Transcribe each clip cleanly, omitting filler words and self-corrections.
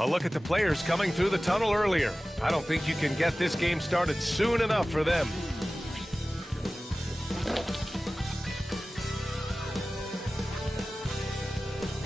A look at the players coming through the tunnel earlier. I don't think you can get this game started soon enough for them.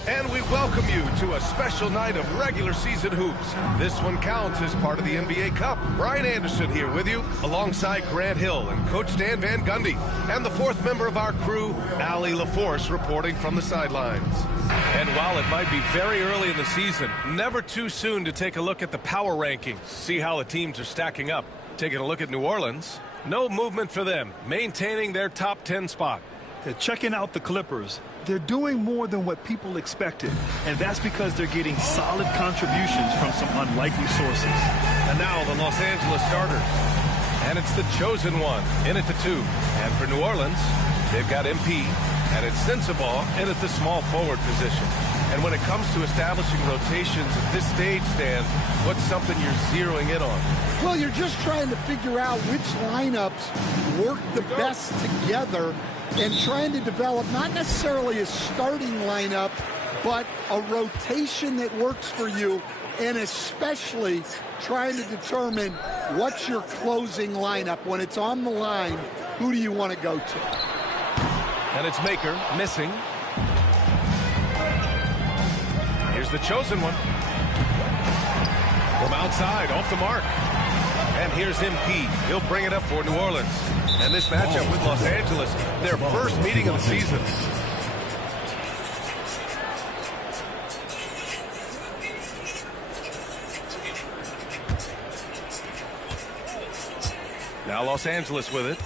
And we welcome you to a special night of regular season hoops. This one counts as part of the NBA Cup. Brian Anderson here with you, alongside Grant Hill and Coach Dan Van Gundy. And the fourth member of our crew, Allie LaForce, reporting from the sidelines. And while it might be very early in the season, never too soon to take a look at the power rankings, see how the teams are stacking up. Taking a look at New Orleans, no movement for them, maintaining their top 10 spot. They're checking out the Clippers. They're doing more than what people expected, and that's because they're getting solid contributions from some unlikely sources. And now the Los Angeles starters. And it's the chosen one in at the 2. And for New Orleans, they've got MP, and it's Sensabaugh in at the small forward position. And when it comes to establishing rotations at this stage, Stan, what's something you're zeroing in on? Well, you're just trying to figure out which lineups work the best together and trying to develop not necessarily a starting lineup, but a rotation that works for you, and especially trying to determine what's your closing lineup. When it's on the line, who do you want to go to? And it's Maker missing. Here's the chosen one. From outside, off the mark. And here's MP. He'll bring it up for New Orleans. And this matchup with Los Angeles, their first meeting of the season. Now Los Angeles with it.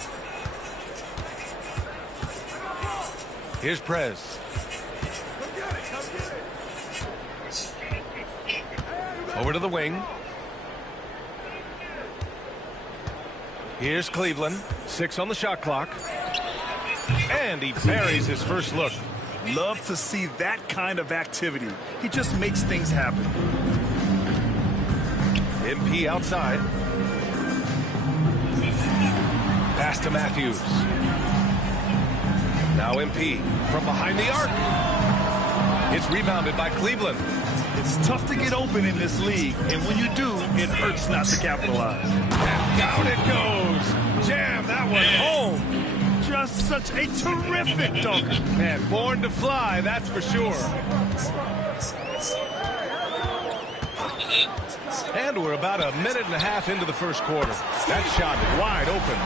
Here's Prez. Over to the wing. Here's Cleveland. 6 on the shot clock. And he buries his first look. Love to see that kind of activity. He just makes things happen. MP outside. Pass to Matthews. Now MP from behind the arc. It's rebounded by Cleveland. It's tough to get open in this league, and when you do, it hurts not to capitalize. And down it goes. Jam that one home. Just such a terrific dunker. Man, born to fly, that's for sure. And we're about a minute and a half into the first quarter. That shot wide open.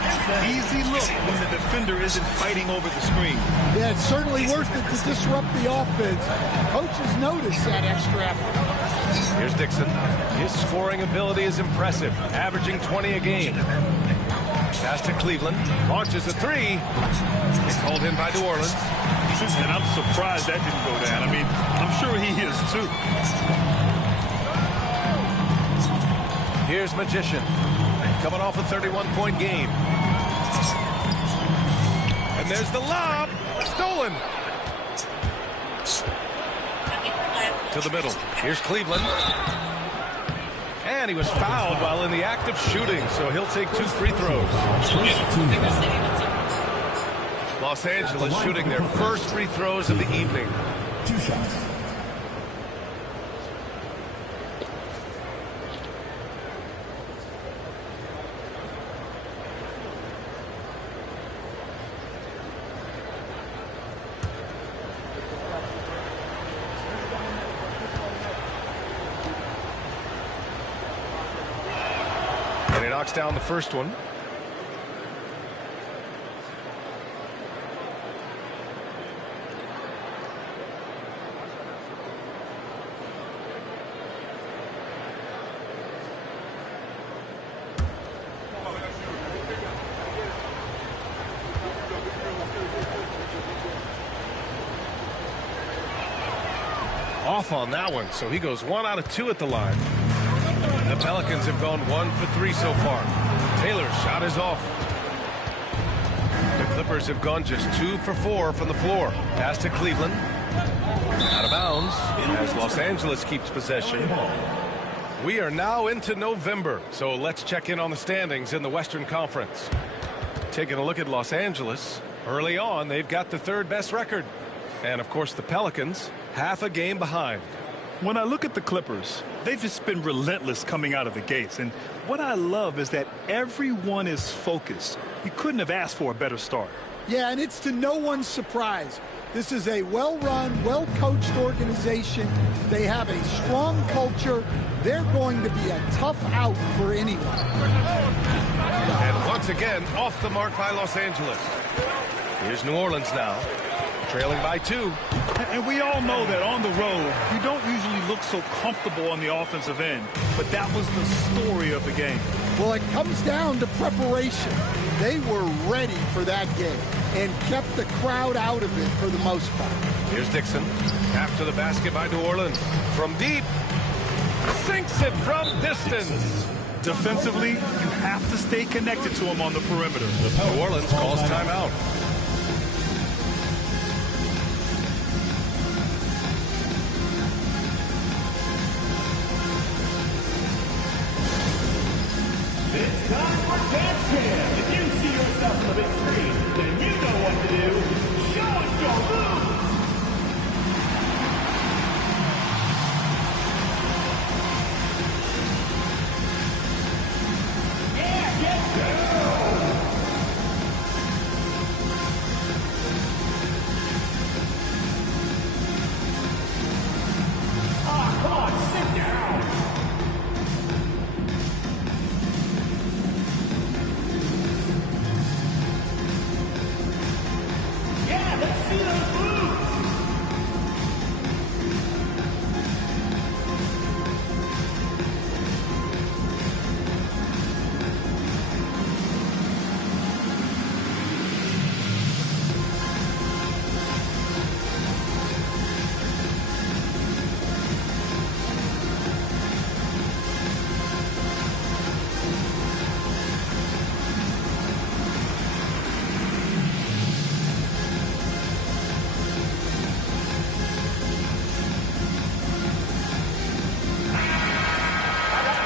Easy look when the defender isn't fighting over the screen. Yeah, it's certainly worth it to disrupt the offense. Coaches notice that extra effort. Here's Dixon. His scoring ability is impressive, averaging 20 a game. Pass to Cleveland. Launches a 3. It's called in by New Orleans. And I'm surprised that didn't go down. I mean, I'm sure he is too. Here's Magician, coming off a 31-point game. And there's the lob, stolen. To the middle, here's Cleveland. And he was fouled while in the act of shooting, so he'll take 2 free throws. Los Angeles shooting their first free throws of the evening. 2 shots. Knocks down the first one. Off on that one, so he goes 1 out of 2 at the line. The Pelicans have gone 1 for 3 so far. Taylor's shot is off. The Clippers have gone just 2 for 4 from the floor. Pass to Cleveland. Out of bounds as Los Angeles keeps possession. We are now into November, so let's check in on the standings in the Western Conference. Taking a look at Los Angeles, early on they've got the 3rd best record. And of course the Pelicans, half a game behind. When I look at the Clippers, they've just been relentless coming out of the gates. And what I love is that everyone is focused. You couldn't have asked for a better start. Yeah, and it's to no one's surprise. This is a well-run, well-coached organization. They have a strong culture. They're going to be a tough out for anyone. And once again, off the mark by Los Angeles. Here's New Orleans now, trailing by 2. And we all know that on the road, you don't usually look so comfortable on the offensive end. But that was the story of the game. Well, it comes down to preparation. They were ready for that game and kept the crowd out of it for the most part. Here's Dixon. After the basket by New Orleans. From deep. Sinks it from distance. Defensively, you have to stay connected to him on the perimeter. New Orleans calls timeout. It's time for Dance Cam. If you see yourself on the big screen, then you know what to do. Show us your moves. Yeah, get down. Ah, come on, sit down. Yeah, let's see those moves.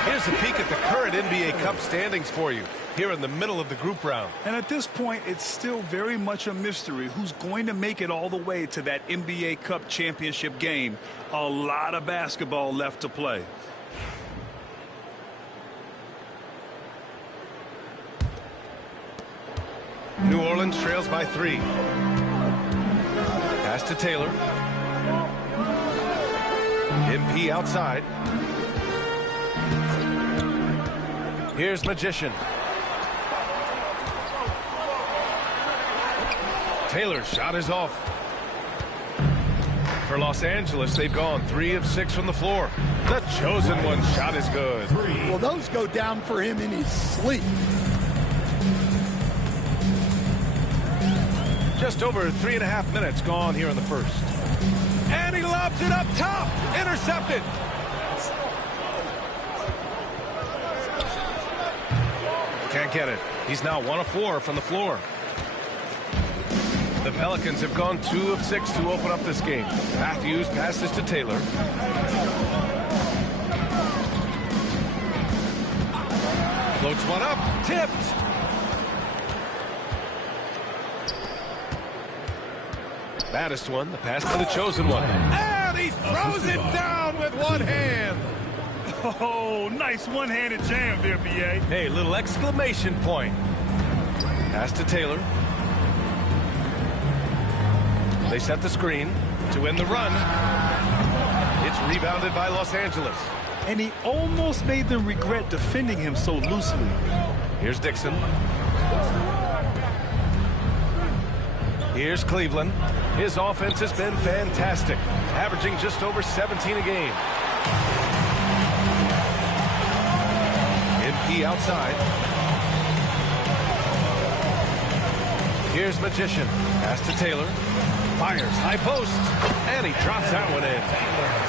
Here's a peek at the current NBA Cup standings for you, here in the middle of the group round. And at this point, it's still very much a mystery who's going to make it all the way to that NBA Cup championship game. A lot of basketball left to play. New Orleans trails by 3. Pass to Taylor. MP outside. Here's Magician. Taylor's shot is off. For Los Angeles, they've gone 3 of 6 from the floor. The chosen one shot is good. Well, those go down for him in his sleep. Just over 3.5 minutes gone here in the first. And he lobs it up top. Intercepted. Can't get it. He's now 1 of 4 from the floor. The Pelicans have gone 2 of 6 to open up this game. Matthews passes to Taylor. Floats one up. Tipped. Baddest one. The pass to the chosen one. And he throws it down with one hand. Oh, nice one-handed jam there, B.A. Hey, little exclamation point. Pass to Taylor. They set the screen to win the run. It's rebounded by Los Angeles. And he almost made them regret defending him so loosely. Here's Dixon. Here's Cleveland. His offense has been fantastic, averaging just over 17 a game. MP outside. Here's Magician. Pass to Taylor. Fires high post. And he drops that one in.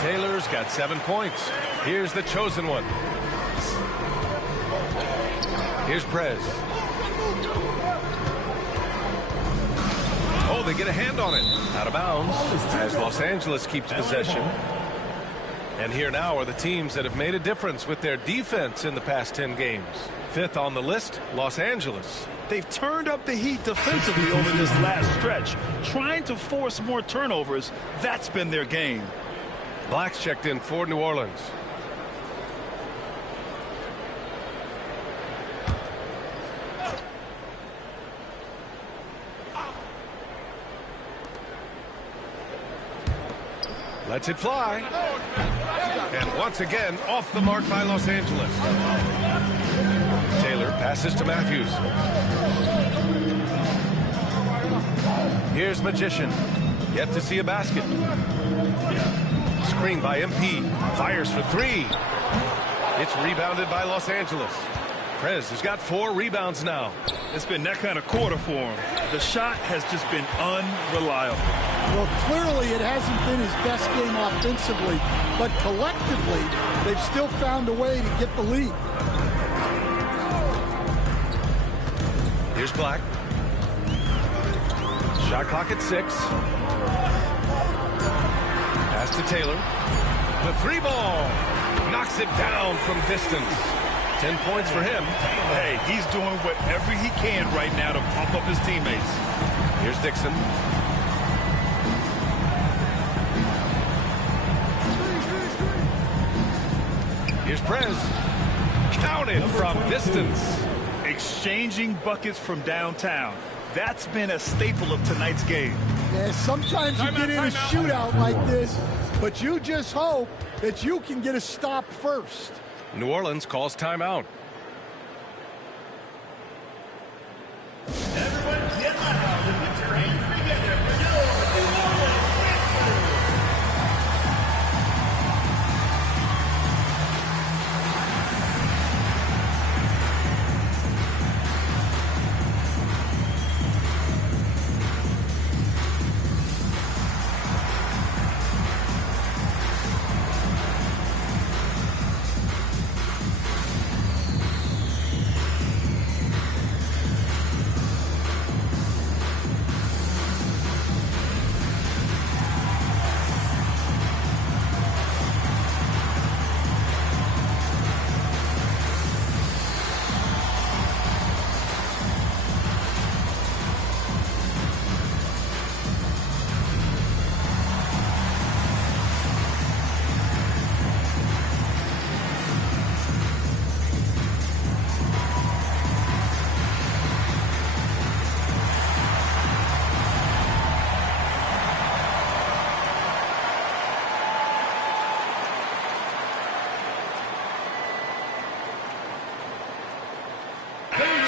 Taylor's got 7 points. Here's the chosen one. Here's Prez. Oh, they get a hand on it. Out of bounds as Los Angeles keeps possession. And here now are the teams that have made a difference with their defense in the past 10 games. 5th on the list, Los Angeles. They've turned up the heat defensively over this last stretch, trying to force more turnovers. That's been their game. Black's checked in for New Orleans. Lets it fly. And once again, off the mark by Los Angeles. Taylor passes to Matthews. Here's Magician. Yet to see a basket. Screen by MP. Fires for three. It's rebounded by Los Angeles. Prez has got 4 rebounds now. It's been that kind of quarter for him. The shot has just been unreliable. Well, clearly it hasn't been his best game offensively, but collectively, they've still found a way to get the lead. Here's Black. Shot clock at 6. Pass to Taylor. The 3-ball. Knocks it down from distance. 10 points for him. Hey, he's doing whatever he can right now to pump up his teammates. Here's Dixon. Here's Prez. Counted from distance. Exchanging buckets from downtown. That's been a staple of tonight's game. Yeah, sometimes you get in a shootout like this, but you just hope that you can get a stop first. New Orleans calls timeout. Everyone get loud and put your hands together for New Orleans.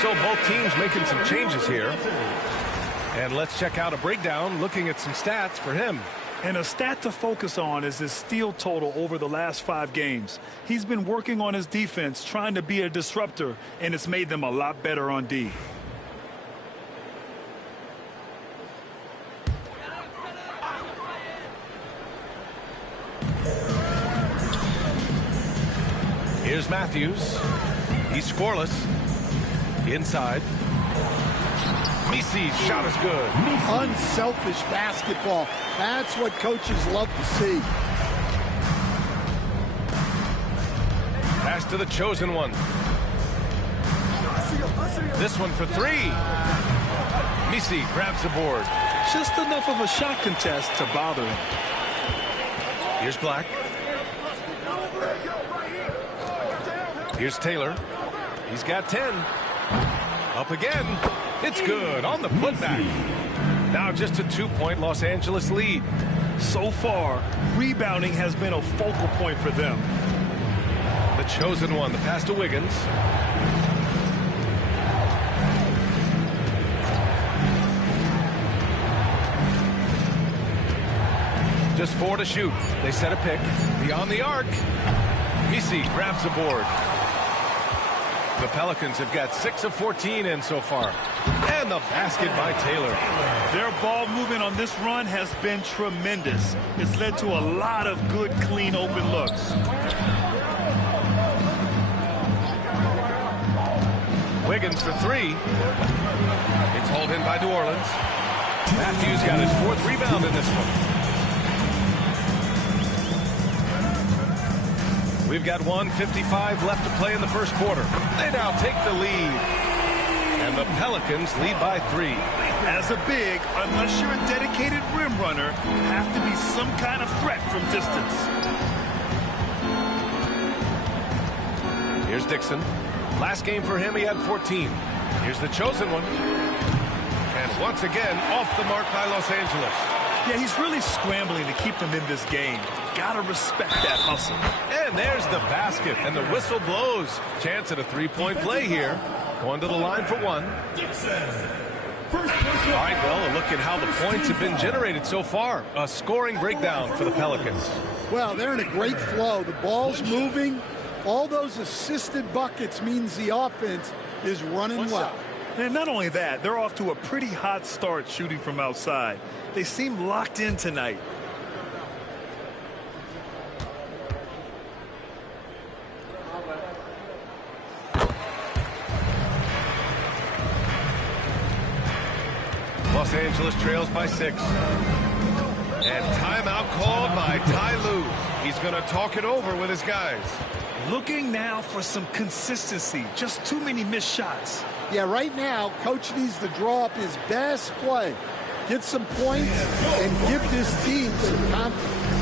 So both teams making some changes here. And let's check out a breakdown looking at some stats for him. And a stat to focus on is his steal total over the last 5 games. He's been working on his defense, trying to be a disruptor, and it's made them a lot better on D. Here's Matthews. He's scoreless. Inside. Misi's shot is good. Unselfish basketball. That's what coaches love to see. Pass to the chosen one. This one for 3. Misi grabs the board. Just enough of a shot contest to bother him. Here's Black. Here's Taylor. He's got 10. Up again. It's good on the putback. Now just a 2-point Los Angeles lead. So far, rebounding has been a focal point for them. The chosen one. The pass to Wiggins. Just 4 to shoot. They set a pick. Beyond the arc. Misi grabs the board. The Pelicans have got 6 of 14 in so far. And the basket by Taylor. Their ball movement on this run has been tremendous. It's led to a lot of good, clean, open looks. Wiggins for 3. It's hauled in by New Orleans. Matthews got his 4th rebound in this one. We've got 1:55 left to play in the first quarter. They now take the lead. And the Pelicans lead by 3. As a big, unless you're a dedicated rim runner, you have to be some kind of threat from distance. Here's Dixon. Last game for him, he had 14. Here's the chosen one. And once again, off the mark by Los Angeles. Yeah, he's really scrambling to keep them in this game. Gotta respect that hustle. And there's the basket, and the whistle blows. Chance at a three-point play here. Going to the line for one. All right, well, a look at how the points have been generated so far. A scoring breakdown for the Pelicans. Well, they're in a great flow. The ball's moving. All those assisted buckets means the offense is running well. And not only that, they're off to a pretty hot start shooting from outside. They seem locked in tonight. Los Angeles trails by 6. And timeout called by Ty Lue. He's going to talk it over with his guys. Looking now for some consistency. Just too many missed shots. Yeah, right now, Coach needs to draw up his best play. Get some points and give this team some confidence.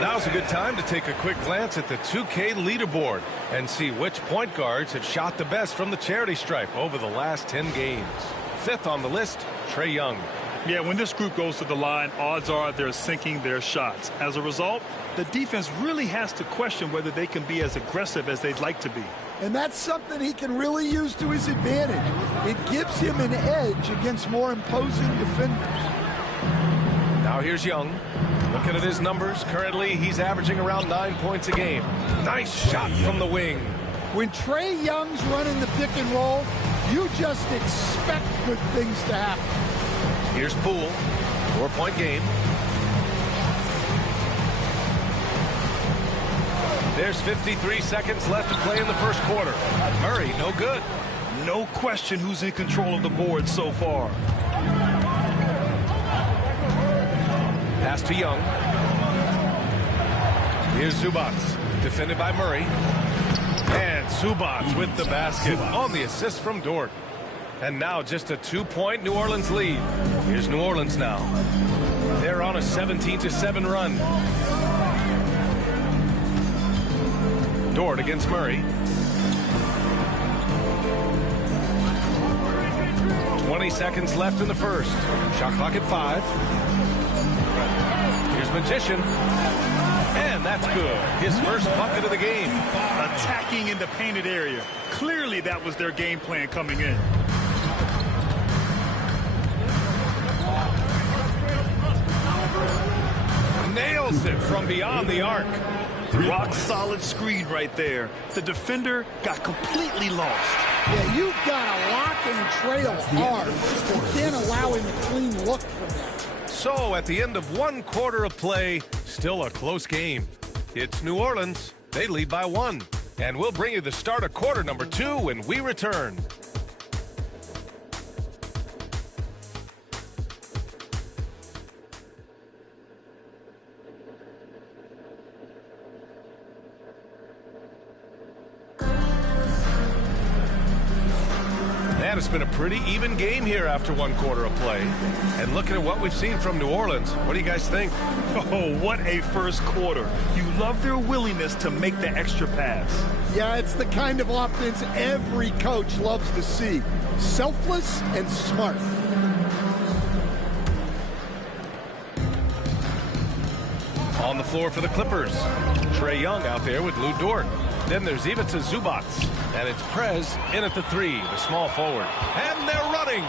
Now's a good time to take a quick glance at the 2K leaderboard and see which point guards have shot the best from the charity stripe over the last 10 games. 5th on the list, Trae Young. Yeah, when this group goes to the line, odds are they're sinking their shots. As a result, the defense really has to question whether they can be as aggressive as they'd like to be. And that's something he can really use to his advantage. It gives him an edge against more imposing defenders. Now here's Young. Looking at his numbers, currently he's averaging around 9 points a game. Nice shot from the wing. When Trae Young's running the pick and roll, you just expect good things to happen. Here's Poole, 4-point game. There's 53 seconds left to play in the first quarter. Murray, no good. No question who's in control of the board so far. Pass to Young. Here's Zubac, defended by Murray. And Zubac with the basket on the assist from Dort. And now just a 2-point New Orleans lead. Here's New Orleans now. They're on a 17-7 run. Dort against Murray. 20 seconds left in the first. Shot clock at 5. Here's Magician. And that's good. His first bucket of the game. Attacking in the painted area. Clearly that was their game plan coming in. Nails it from beyond the arc. Rock solid screen right there. The defender got completely lost. Yeah, you've got to lock and trail hard. You can't allow him a clean look from that. So at the end of 1 quarter of play, still a close game. It's New Orleans. They lead by 1. And we'll bring you the start of quarter number 2 when we return. Grant, it's been a pretty even game here after one quarter of play. And looking at what we've seen from New Orleans, what do you guys think? Oh, what a first quarter. You love their willingness to make the extra pass. Yeah, it's the kind of offense every coach loves to see. Selfless and smart. On the floor for the Clippers, Trae Young out there with Lou Dort. Then there's Ivica Zubac, and it's Prez in at the three, the small forward. And they're running.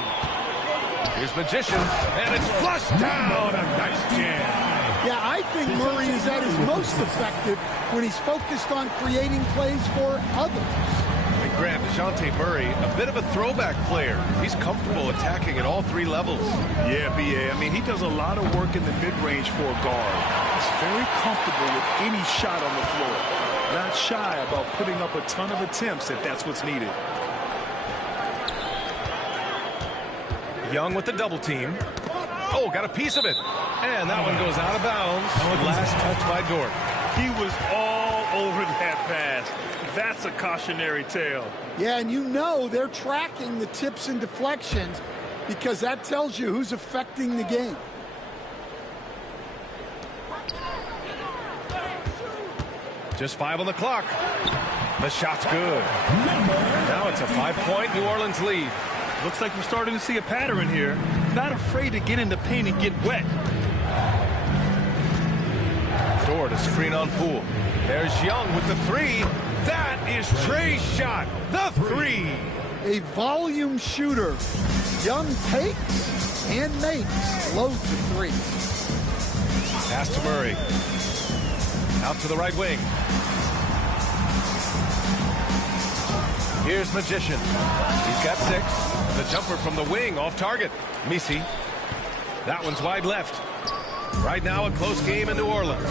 Here's Magician, and it's flushed down. A nice jam. Yeah, I think Murray is at his most effective when he's focused on creating plays for others. And Grant, DeJounte Murray, a bit of a throwback player. He's comfortable attacking at all three levels. Yeah, B.A. I mean, he does a lot of work in the mid-range for a guard. He's very comfortable with any shot on the floor. Not shy about putting up a ton of attempts if that's what's needed. Young with the double team. Oh, got a piece of it. And that one goes out of bounds. Last touch by Dort. He was all over that pass. That's a cautionary tale. Yeah, and you know they're tracking the tips and deflections because that tells you who's affecting the game. Just 5 on the clock. The shot's good. Now it's a 5-point New Orleans lead. Looks like we're starting to see a pattern here. Not afraid to get in the paint and get wet. Dort to screen on Poole. There's Young with the three. That is Trae's shot. The three. A volume shooter. Young takes and makes loads of threes. Pass to Murray. Out to the right wing. Here's Magician. He's got 6. The jumper from the wing off target. Misi. That one's wide left. Right now a close game in New Orleans.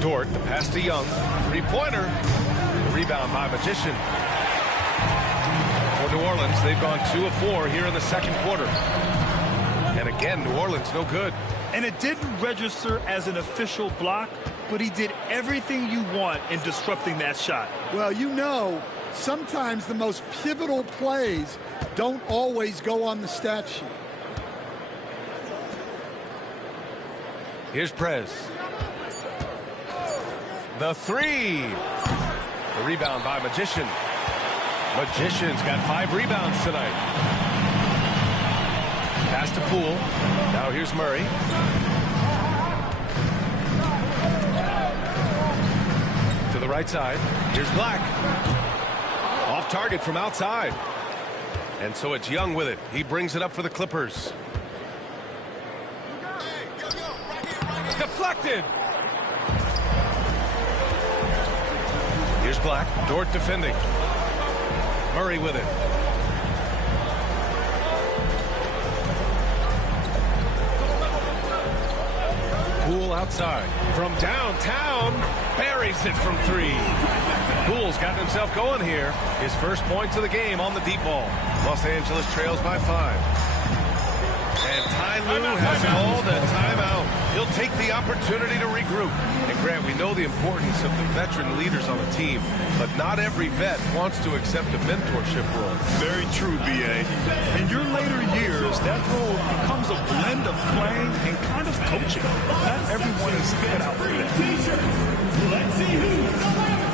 Dort, the pass to Young. Three-pointer. The rebound by Magician. For New Orleans, they've gone 2 of 4 here in the second quarter. And again, New Orleans no good. And it didn't register as an official block, but he did everything you want in disrupting that shot. Well, you know, sometimes the most pivotal plays don't always go on the stat sheet. Here's Prez. The three. The rebound by Magician. Magician's got 5 rebounds tonight. Pass to Poole. Now here's Murray. To the right side. Here's Black. Off target from outside. And so it's Young with it. He brings it up for the Clippers. Deflected. Here's Black. Dort defending. Murray with it. Poole outside. From downtown. Buries it from 3. Poole's gotten himself going here. His first points of the game on the deep ball. Los Angeles trails by 5. And Ty Lue has called a timeout. He'll take the opportunity to regroup. And Grant, we know the importance of the veteran leaders on a team, but not every vet wants to accept a mentorship role. Very true, B.A. In your later years, that role becomes a blend of playing and kind of coaching. Not everyone is cut out for that. Let's see who's the last.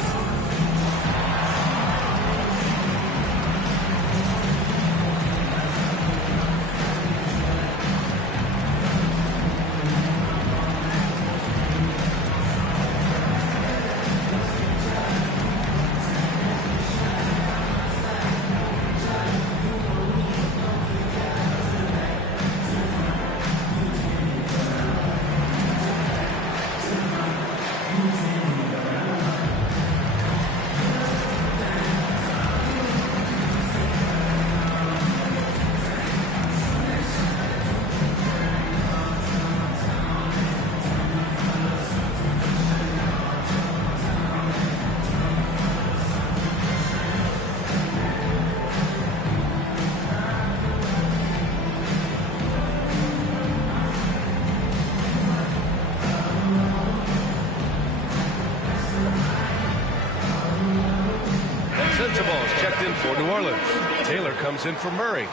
Sensabaugh is checked in for New Orleans. Taylor comes in for Murray.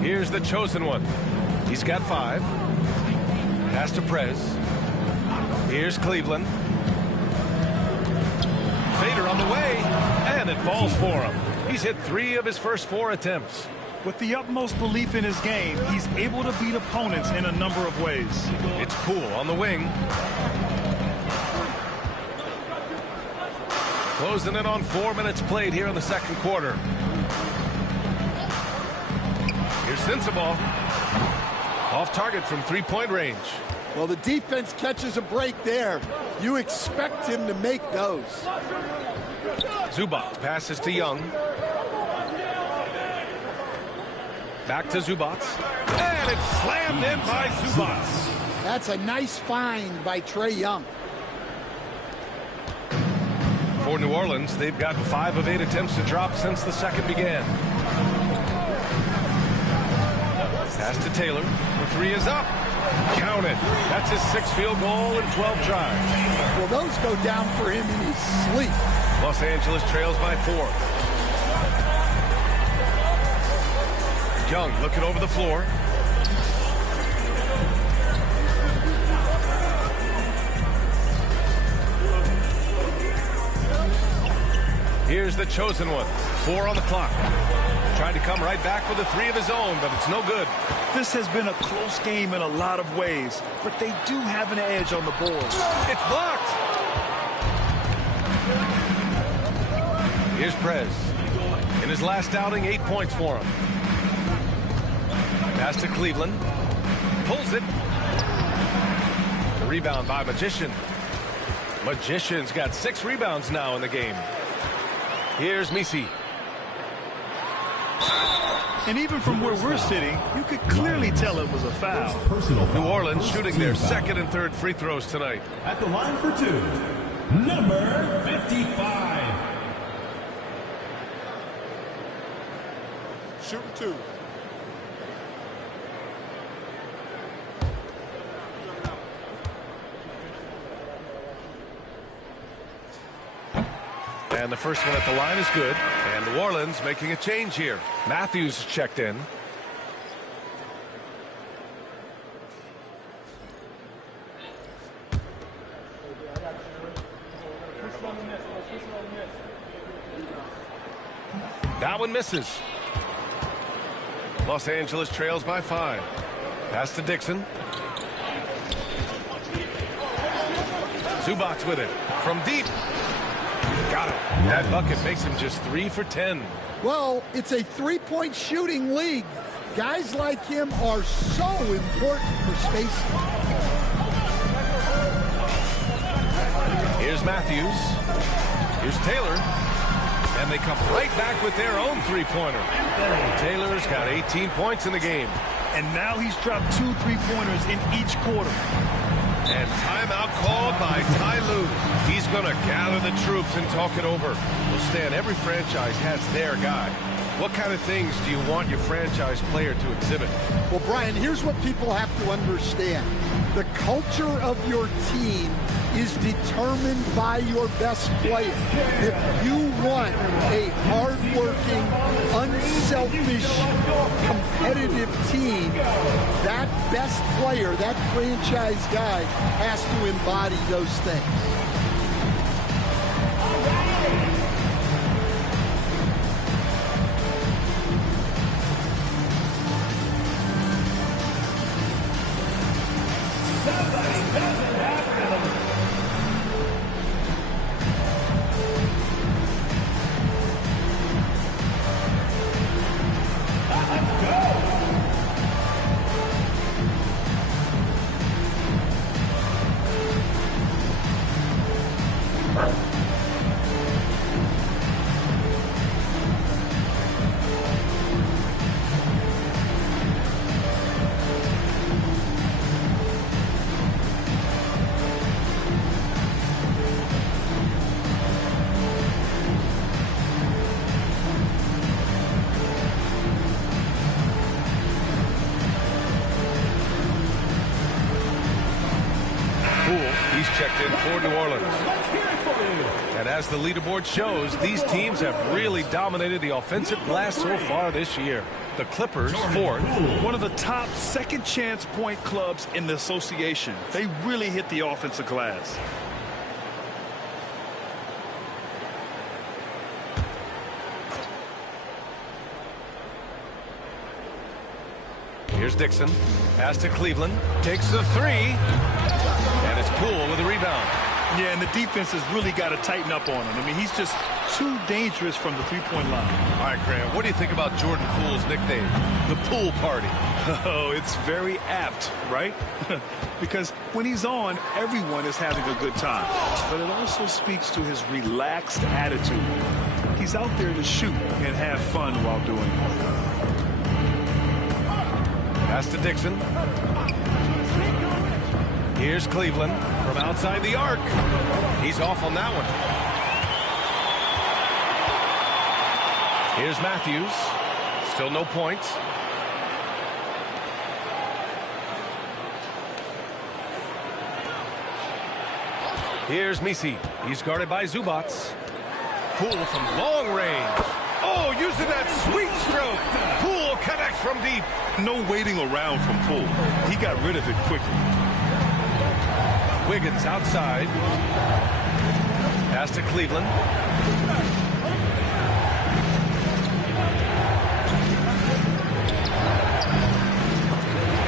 Here's the chosen one. He's got 5. Pass to Prez. Here's Cleveland. Fader on the way, and it falls for him. He's hit 3 of his first 4 attempts. With the utmost belief in his game, he's able to beat opponents in a number of ways. It's Poole on the wing. Closing in on 4 minutes played here in the second quarter. Here's Sensabaugh. Off target from 3-point range. Well, the defense catches a break there. You expect him to make those. Zubac passes to Young. Back to Zubac. And it's slammed in by Zubac. That's a nice find by Trae Young. For New Orleans, they've gotten 5 of 8 attempts to drop since the second began. Pass to Taylor. The 3 is up. Count it. That's his 6th field goal in 12 tries. Well, those go down for him in his sleep. Los Angeles trails by 4. Young looking over the floor. Here's the chosen one. 4 on the clock. Trying to come right back with a 3 of his own, but it's no good. This has been a close game in a lot of ways, but they do have an edge on the board. It's blocked. Here's Prez. In his last outing, 8 points for him. Pass to Cleveland. Pulls it. The rebound by Magician. Magician's got 6 rebounds now in the game. Here's Misi. And even from where we're sitting, you could clearly tell it was a foul. New Orleans shooting their 2nd and 3rd free throws tonight. At the line for 2, number 55. Shooting 2. And the first one at the line is good. And New Orleans making a change here. Matthews checked in. That one misses. Los Angeles trails by 5. Pass to Dixon. Zubac with it from deep. Got it. That bucket makes him just 3 for 10. Well, it's a 3-point shooting league. Guys like him are so important for spacing. Here's Matthews. Here's Taylor. And they come right back with their own 3-pointer. Taylor's got 18 points in the game. And now he's dropped 2 3-pointers in each quarter. And timeout called by Ty Lue. He's going to gather the troops and talk it over. Well, Stan, every franchise has their guy. What kind of things do you want your franchise player to exhibit? Well, Brian, here's what people have to understand. The culture of your team is determined by your best player. If you want a hard-working, unselfish, competitive team, that best player, that franchise guy, has to embody those things. checked in for New Orleans. Let's hear it for you. And as the leaderboard shows, these teams have really dominated the offensive glass so far this year. The Clippers, 4th. One of the top second chance point clubs in the association. They really hit the offensive glass. Here's Dixon. Pass to Cleveland. Takes the 3. And it's Poole with a rebound. Yeah, and the defense has really got to tighten up on him. I mean, he's just too dangerous from the three-point line. All right, Graham, what do you think about Jordan Poole's nickname, the Poole Party? Oh, it's very apt, right? Because when he's on, everyone is having a good time. But it also speaks to his relaxed attitude. He's out there to shoot and have fun while doing it. Pass to Dixon. Here's Cleveland from outside the arc. He's off on that one. Here's Matthews. Still no points. Here's Messi. He's guarded by Zubac. Poole from long range. Oh, using that sweet stroke. Poole connects from deep. No waiting around from Poole. He got rid of it quickly. Wiggins outside. Pass to Cleveland.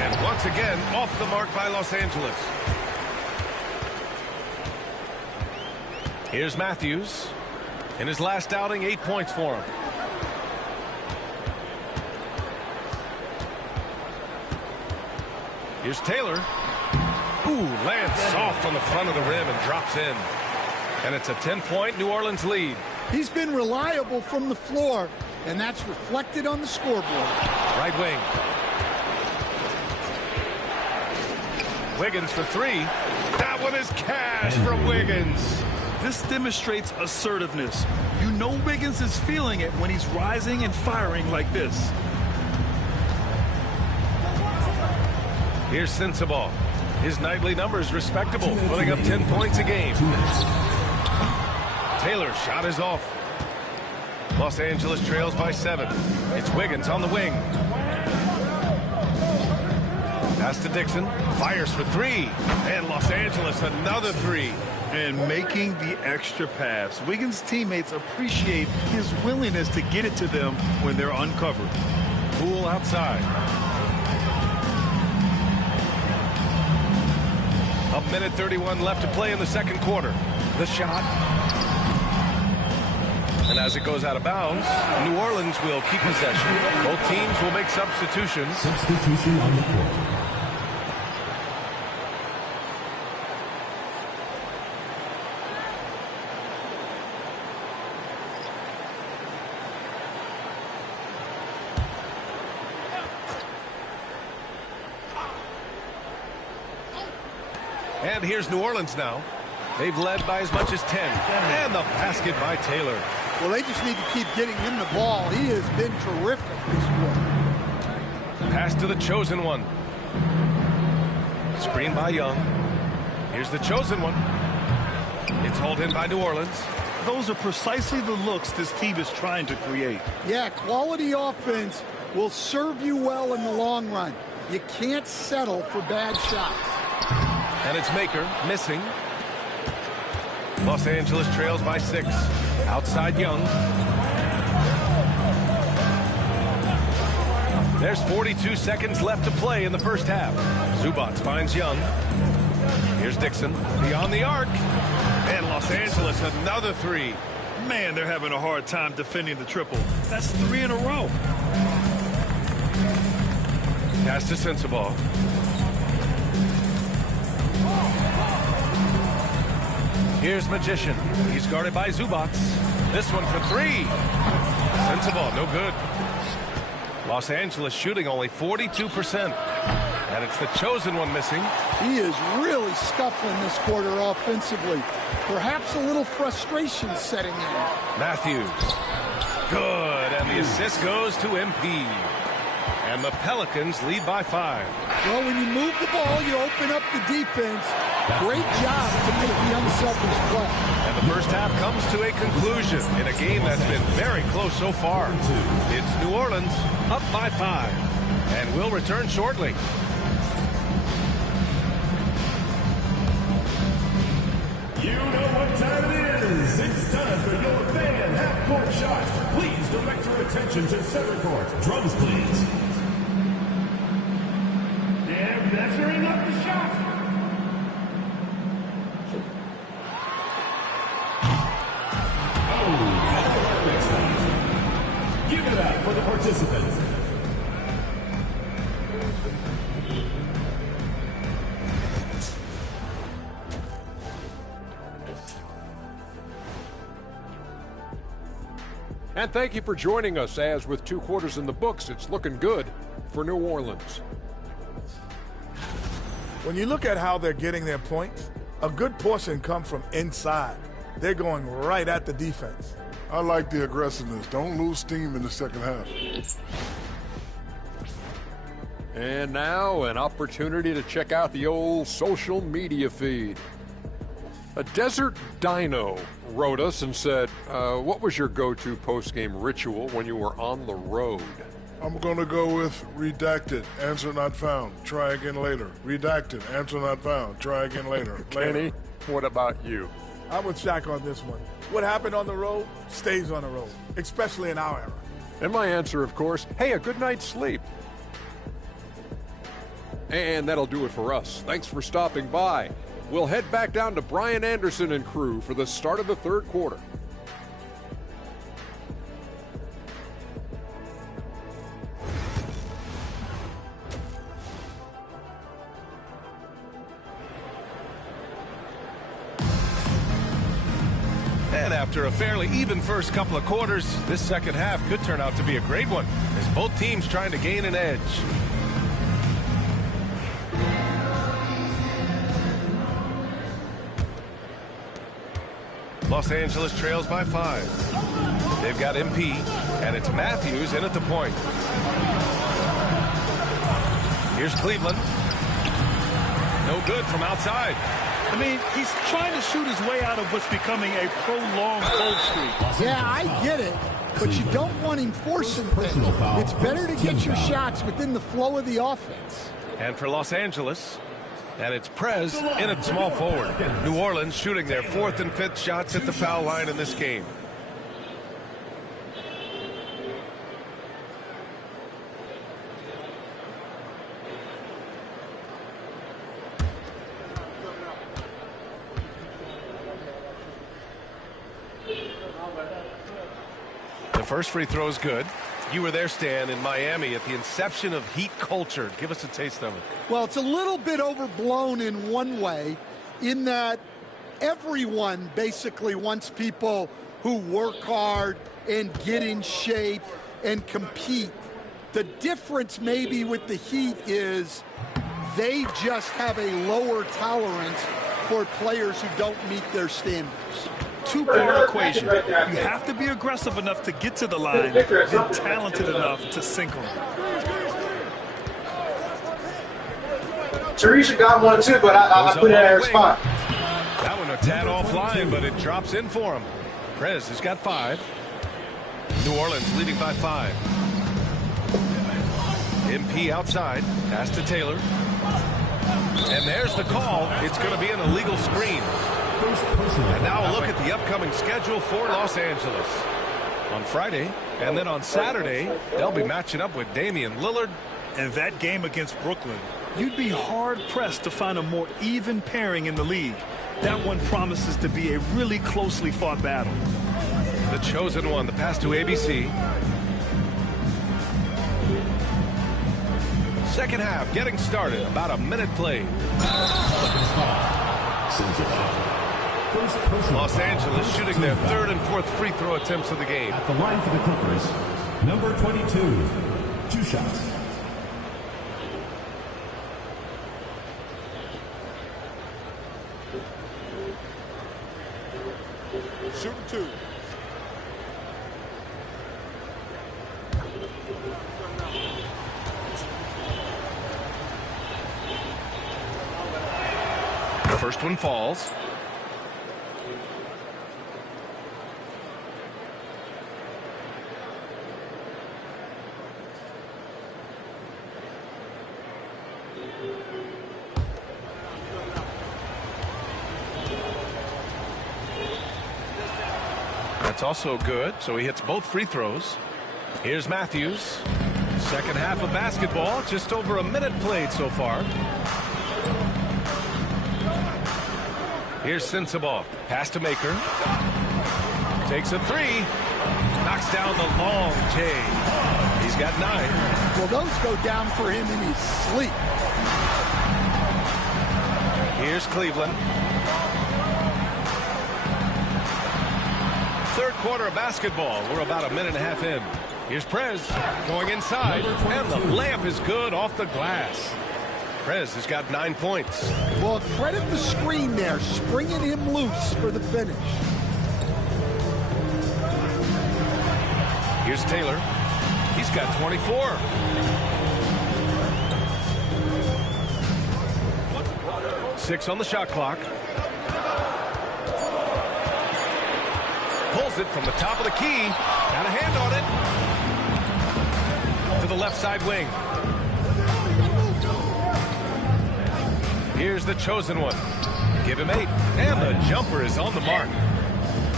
And once again, off the mark by Los Angeles. Here's Matthews. In his last outing, 8 points for him. Here's Taylor. Ooh, lands soft on the front of the rim and drops in. And it's a 10-point New Orleans lead. He's been reliable from the floor, and that's reflected on the scoreboard. Right wing. Wiggins for 3. That one is cash from Wiggins. This demonstrates assertiveness. You know Wiggins is feeling it when he's rising and firing like this. Here's Sensabaugh. His nightly numbers respectable, putting up 10 points a game. Taylor's shot is off. Los Angeles trails by 7. It's Wiggins on the wing. Pass to Dixon. Fires for 3. And Los Angeles another 3. And making the extra pass. Wiggins' teammates appreciate his willingness to get it to them when they're uncovered. Poole outside. A minute 31 left to play in the second quarter. The shot. And as it goes out of bounds, New Orleans will keep possession. Both teams will make substitutions. Substitution on the court. And here's New Orleans now. They've led by as much as 10. And the basket by Taylor. Well, they just need to keep getting him the ball. He has been terrific this quarter. Pass to the chosen one. Screen by Young. Here's the chosen one. It's hauled in by New Orleans. Those are precisely the looks this team is trying to create. Yeah, quality offense will serve you well in the long run. You can't settle for bad shots. And it's Maker missing. Los Angeles trails by 6. Outside Young. There's 42 seconds left to play in the first half. Zubac finds Young. Here's Dixon beyond the arc. And Los Angeles another 3. Man, they're having a hard time defending the triple. That's 3 in a row. Pass to Sensabaugh. Here's Magician. He's guarded by Zubac. This one for 3. Sensabaugh, no good. Los Angeles shooting only 42%. And it's the chosen one missing. He is really scuffling this quarter offensively. Perhaps a little frustration setting in. Matthews. Good. And the assist goes to MP. And the Pelicans lead by 5. Well, when you move the ball, you open up the defense. Great job to make the unselfish play. And the first half comes to a conclusion in a game that's been very close so far. It's New Orleans up by 5. And we'll return shortly. You know what time it is. It's time for your fan half-court shot. Please direct your attention to center court. Drums, please. They're measuring up the shot. Oh, give it up for the participants. And thank you for joining us, as with 2 quarters in the books, it's looking good for New Orleans. When you look at how they're getting their points, a good portion come from inside. They're going right at the defense. I like the aggressiveness. Don't lose steam in the second half. And now an opportunity to check out the old social media feed. A Desert Dino wrote us and said, what was your go-to post-game ritual when you were on the road? I'm going to go with redacted, answer not found, try again later. Redacted, answer not found, try again later. Kenny, what about you? I'm with Shaq on this one. What happened on the road stays on the road, especially in our era. And my answer, of course, hey, a good night's sleep. And that'll do it for us. Thanks for stopping by. We'll head back down to Brian Anderson and crew for the start of the third quarter. And after a fairly even first couple of quarters, this second half could turn out to be a great one, as both teams trying to gain an edge. Los Angeles trails by 5. They've got MP, and it's Matthews in at the point. Here's Cleveland. No good from outside. I mean, he's trying to shoot his way out of what's becoming a prolonged cold streak. Yeah, I get it, but you don't want him forcing things. It's better to get your shots within the flow of the offense. And for Los Angeles, and it's Prez in at small forward. New Orleans shooting their 4th and 5th shots at the foul line in this game. The first free throw is good. You were there, Stan, in Miami at the inception of Heat culture. Give us a taste of it. Well, it's a little bit overblown in one way, in that everyone basically wants people who work hard and get in shape and compete. The difference maybe with the Heat is they just have a lower tolerance for players who don't meet their standards. Two-part equation. You have to be aggressive enough to get to the line, then talented enough to sink them. Teresa got one too, but I put it at her spot. That one a tad offline, but it drops in for him. Prez has got 5. New Orleans leading by 5. MP outside. Pass to Taylor. And there's the call. It's going to be an illegal screen. And now a look at the upcoming schedule for Los Angeles. On Friday, and then on Saturday, they'll be matching up with Damian Lillard. And that game against Brooklyn, you'd be hard-pressed to find a more even pairing in the league. That one promises to be a really closely fought battle. The chosen one, the pass to ABC. Second half getting started, about a minute played. Los Angeles shooting their 3rd and 4th free throw attempts of the game. At the line for the Clippers, number 22, 2 shots. Shooting 2. First one falls. That's also good, so he hits both free throws. Here's Matthews. Second half of basketball, just over a minute played so far. Here's Sensabaugh. Pass to Maker. Takes a three. Knocks down the long J. He's got 9. Well, those go down for him in his sleep. Here's Cleveland. Third quarter of basketball. We're about a minute and a half in. Here's Prez going inside, and the layup is good off the glass. Prez has got 9 points. Well, credit the screen there, springing him loose for the finish. Here's Taylor. He's got 24. Six on the shot clock. Pulls it from the top of the key. Got a hand on it. To the left side wing. Here's the chosen one. Give him 8. And the jumper is on the mark.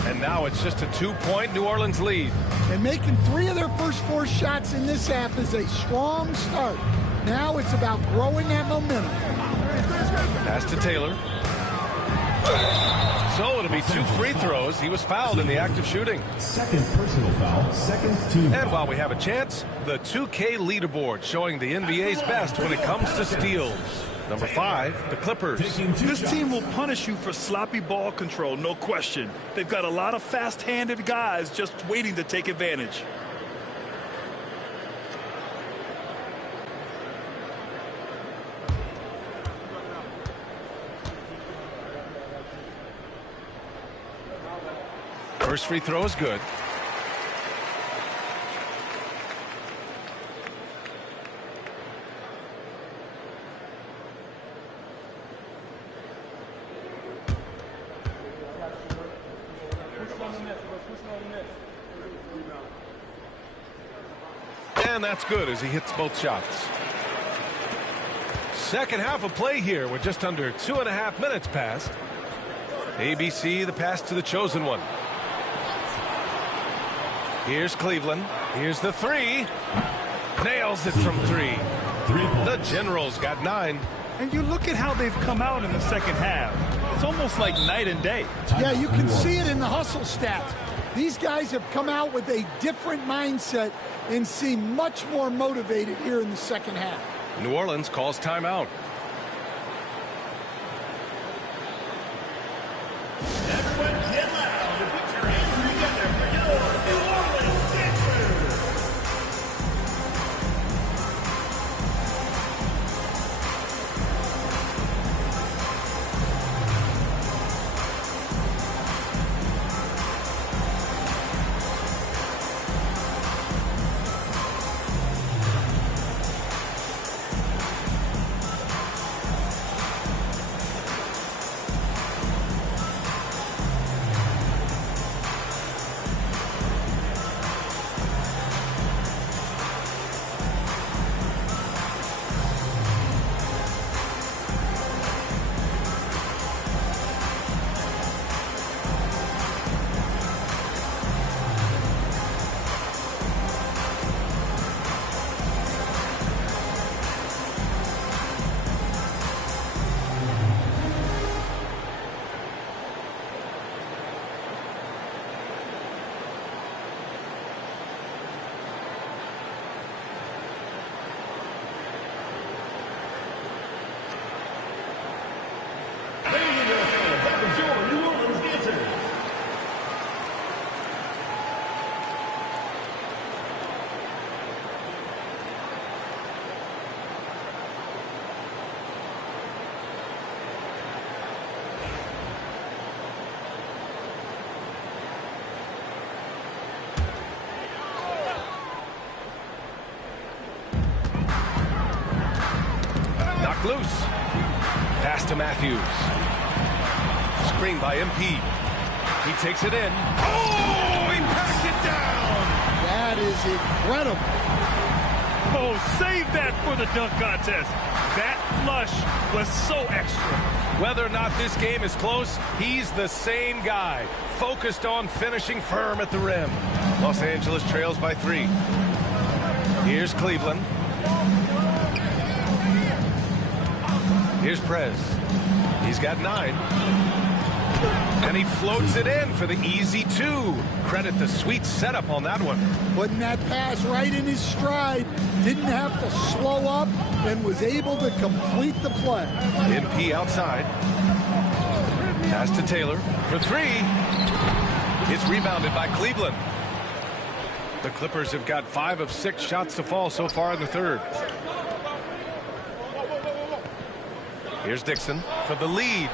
And now it's just a 2-point New Orleans lead. And making 3 of their first 4 shots in this half is a strong start. Now it's about growing that momentum. Pass to Taylor. So it'll be 2 free throws. He was fouled in the act of shooting. Second personal foul, second team foul. And while we have a chance, the 2K leaderboard showing the NBA's best when it comes to steals. Number 5, the Clippers. This team will punish you for sloppy ball control, no question. They've got a lot of fast-handed guys just waiting to take advantage. First free throw is good. And that's good as he hits both shots. Second half of play here with just under 2.5 minutes passed. ABC, the pass to the chosen one. Here's Cleveland. Here's the 3. Nails it from 3. The Generals got 9. And you look at how they've come out in the second half. It's almost like night and day. Yeah, you can see it in the hustle stats. These guys have come out with a different mindset and seem much more motivated here in the second half. New Orleans calls timeout. Everyone get loud and put your hands together for your New Orleans Sixers. Loose. Pass to Matthews. screen by MP. He takes it in. Oh, he packed it down! That is incredible. Oh, save that for the dunk contest. That flush was so extra. Whether or not this game is close, he's the same guy, focused on finishing firm at the rim. Los Angeles trails by 3. Here's Cleveland. Here's Prez. He's got 9. And he floats it in for the easy 2. Credit the sweet setup on that one. Putting that pass right in his stride. Didn't have to slow up and was able to complete the play. MP outside. Pass to Taylor for 3. It's rebounded by Cleveland. The Clippers have got 5 of 6 shots to fall so far in the third. Here's Dixon for the lead.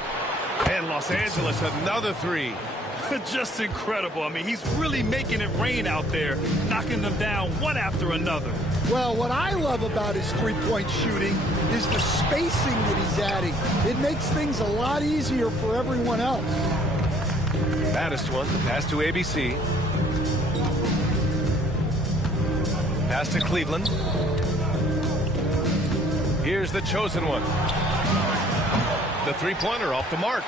And Los Angeles another 3. Just incredible. I mean, he's really making it rain out there, knocking them down one after another. Well, what I love about his three-point shooting is the spacing that he's adding. It makes things a lot easier for everyone else. Baddest one, pass to ABC. Pass to Cleveland. Here's the chosen one. The three-pointer off the mark.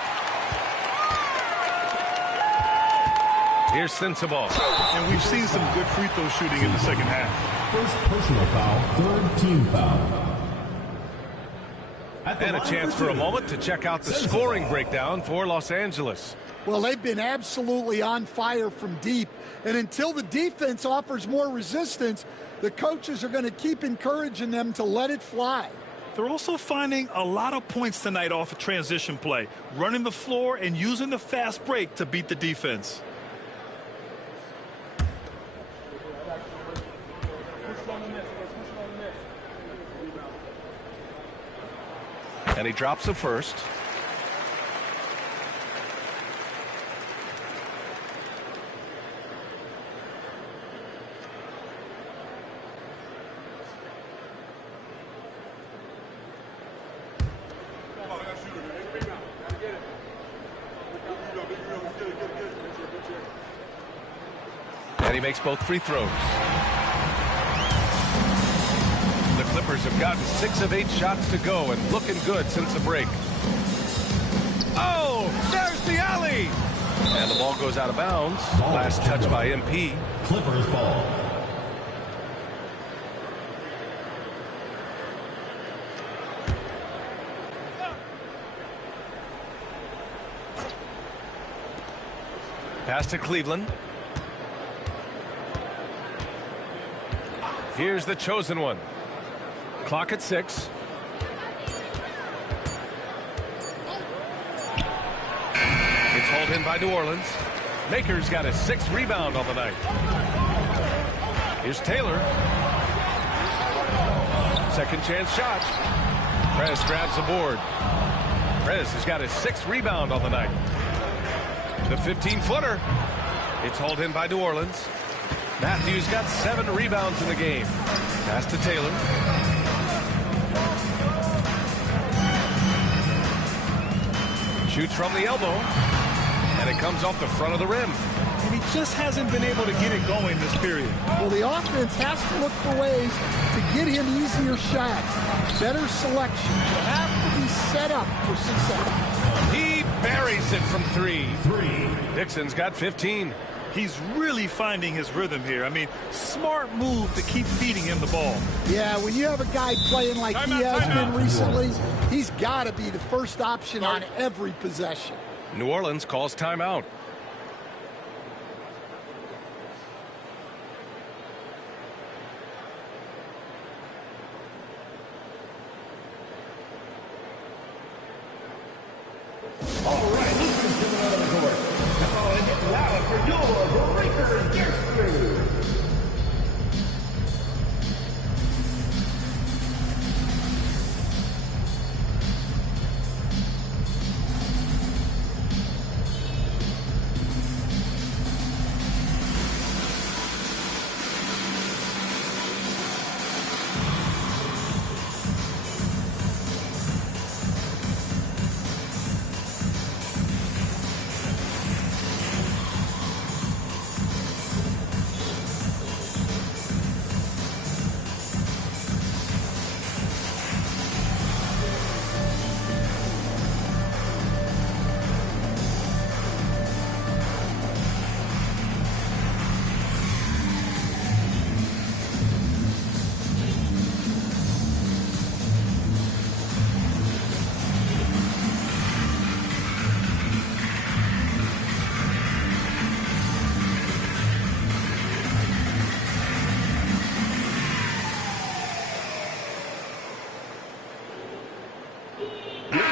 Here's Sensabaugh. And we've seen some good free throw shooting in the second half. First personal foul, third team foul. And a chance for a moment to check out the scoring breakdown for Los Angeles. Well, they've been absolutely on fire from deep. And until the defense offers more resistance, the coaches are going to keep encouraging them to let it fly. They're also finding a lot of points tonight off of transition play, running the floor and using the fast break to beat the defense. And he drops the first. And he makes both free throws. The Clippers have gotten 6 of 8 shots to go and looking good since the break. Oh, there's the alley! And the ball goes out of bounds. Last touch by MP. Clippers ball. Pass to Cleveland. Here's the chosen one. Clock at 6. It's hauled in by New Orleans. Maker's got a 6th rebound on the night. Here's Taylor. Second chance shot. Prez grabs the board. Prez has got his 6th rebound on the night. The 15-footer. It's hauled in by New Orleans. Matthews got 7 rebounds in the game. Pass to Taylor. Shoots from the elbow. And it comes off the front of the rim. And he just hasn't been able to get it going this period. Well, the offense has to look for ways to get him easier shots. Better selection. You have to be set up for success. He buries it from 3. Dixon's got 15. He's really finding his rhythm here. I mean, smart move to keep feeding him the ball. Yeah, when you have a guy playing like he has been recently, he's got to be the first option on every possession. New Orleans calls timeout. All right, let's continue on the court. Now it gets loud for your Breaker History.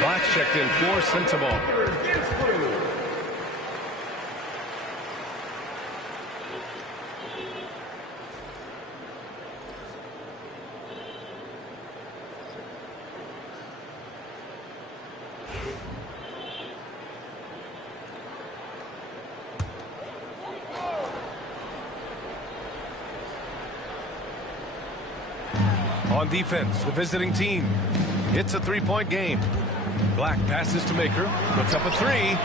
Black checked in for Sensabaugh. On defense, the visiting team. It's a three-point game. Black passes to Maker, puts up a three.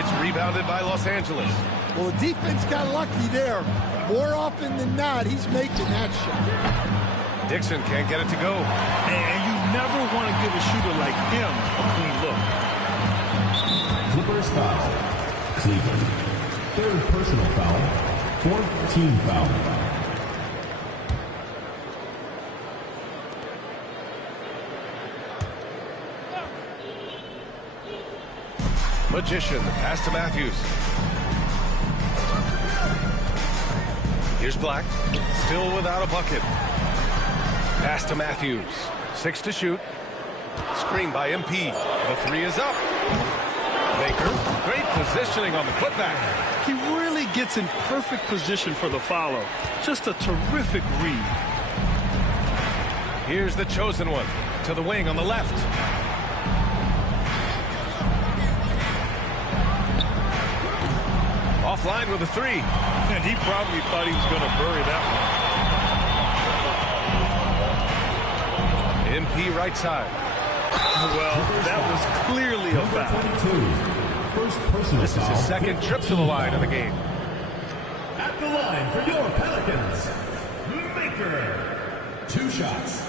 It's rebounded by Los Angeles. Well, the defense got lucky there. More often than not, he's making that shot. Dixon can't get it to go. And you never want to give a shooter like him a clean look. Clippers foul. Cleveland. Third personal foul. Fourth team foul. Magician, pass to Matthews. Here's Black, still without a bucket. Pass to Matthews, 6 to shoot. Screen by MP, the three is up. Baker, great positioning on the putback. He really gets in perfect position for the follow. Just a terrific read. Here's the chosen one, to the wing on the left. Offline with a three. And he probably thought he was going to bury that one. MP right side. Well, that was clearly a foul. This is his second trip to the line in the game. At the line for your Pelicans, Maker. 2 shots.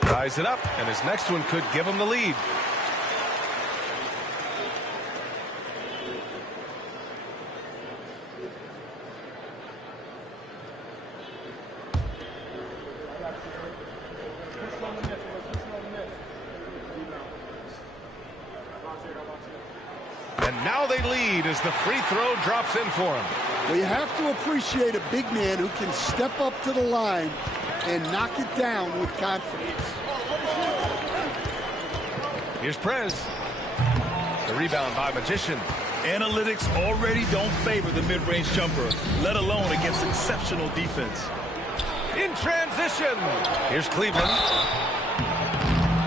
Ties it up, and his next one could give him the lead. And now they lead as the free throw drops in for him. Well, you have to appreciate a big man who can step up to the line and knock it down with confidence. Here's Prez. The rebound by Magician. Analytics already don't favor the mid-range jumper, let alone against exceptional defense. In transition. Here's Cleveland.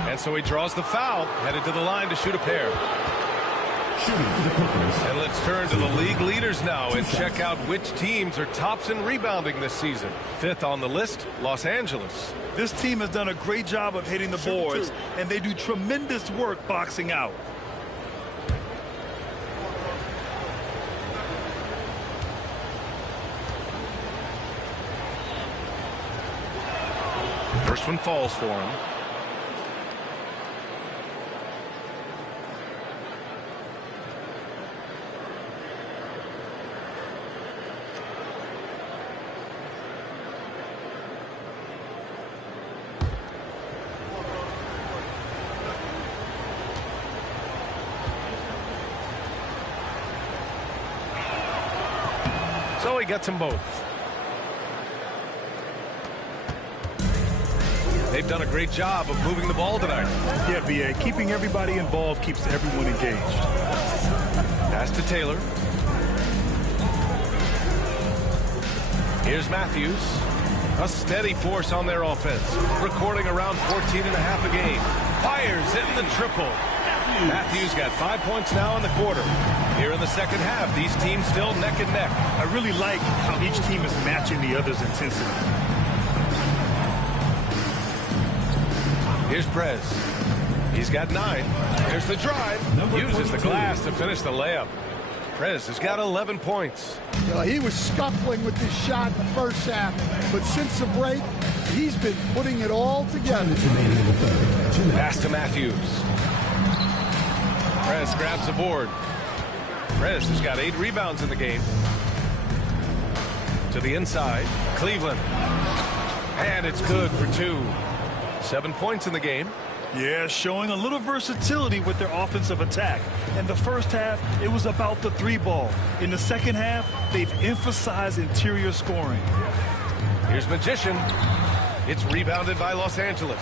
And so he draws the foul, headed to the line to shoot a pair. Shooting for the Clippers. And let's turn to the league leaders now and check out which teams are tops in rebounding this season. 5th on the list, Los Angeles. This team has done a great job of hitting the boards, and they do tremendous work boxing out. First one falls for him. So he gets them both. They've done a great job of moving the ball tonight. Yeah, B.A. Keeping everybody involved keeps everyone engaged. Pass to Taylor. Here's Matthews. A steady force on their offense. Recording around 14 and a half a game. Fires in the triple. Matthews got 5 points now in the quarter. Here in the second half, these teams still neck and neck. I really like how each team is matching the other's intensity. Here's Prez. He's got 9. Here's the drive. Uses the glass to finish the layup. Prez has got 11 points. He was scuffling with this shot in the first half, but since the break, he's been putting it all together. Pass to Matthews. Prez grabs the board. Prez has got 8 rebounds in the game. To the inside, Cleveland. And it's good for 2. 7 points in the game. Yeah, showing a little versatility with their offensive attack. In the first half, it was about the 3-ball. In the second half, they've emphasized interior scoring. Here's Magician. It's rebounded by Los Angeles.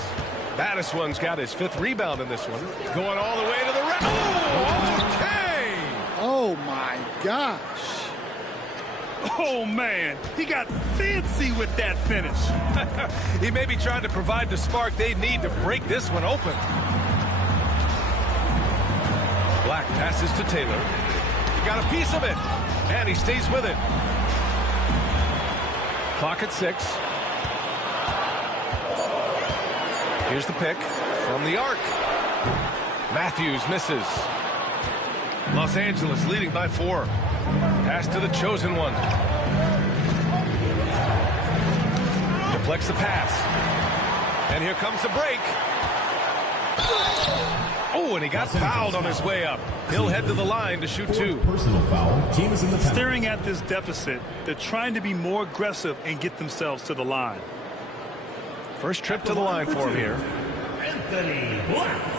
Baddiswan's got his 5th rebound in this one. Going all the way to the rim. Oh, okay! Oh, my gosh. Oh, man, he got fancy with that finish. He may be trying to provide the spark they need to break this one open. Black passes to Taylor. He got a piece of it, and he stays with it. Clock at 6. Here's the pick from the arc. Matthews misses. Los Angeles leading by 4. Pass to the chosen one. Deflects the pass. And here comes the break. Oh, and he got fouled on his way up. He'll head to the line to shoot 2. Personal foul. Team is in the foul. Staring at this deficit, they're trying to be more aggressive and get themselves to the line. First trip to the line for him here. Anthony Black.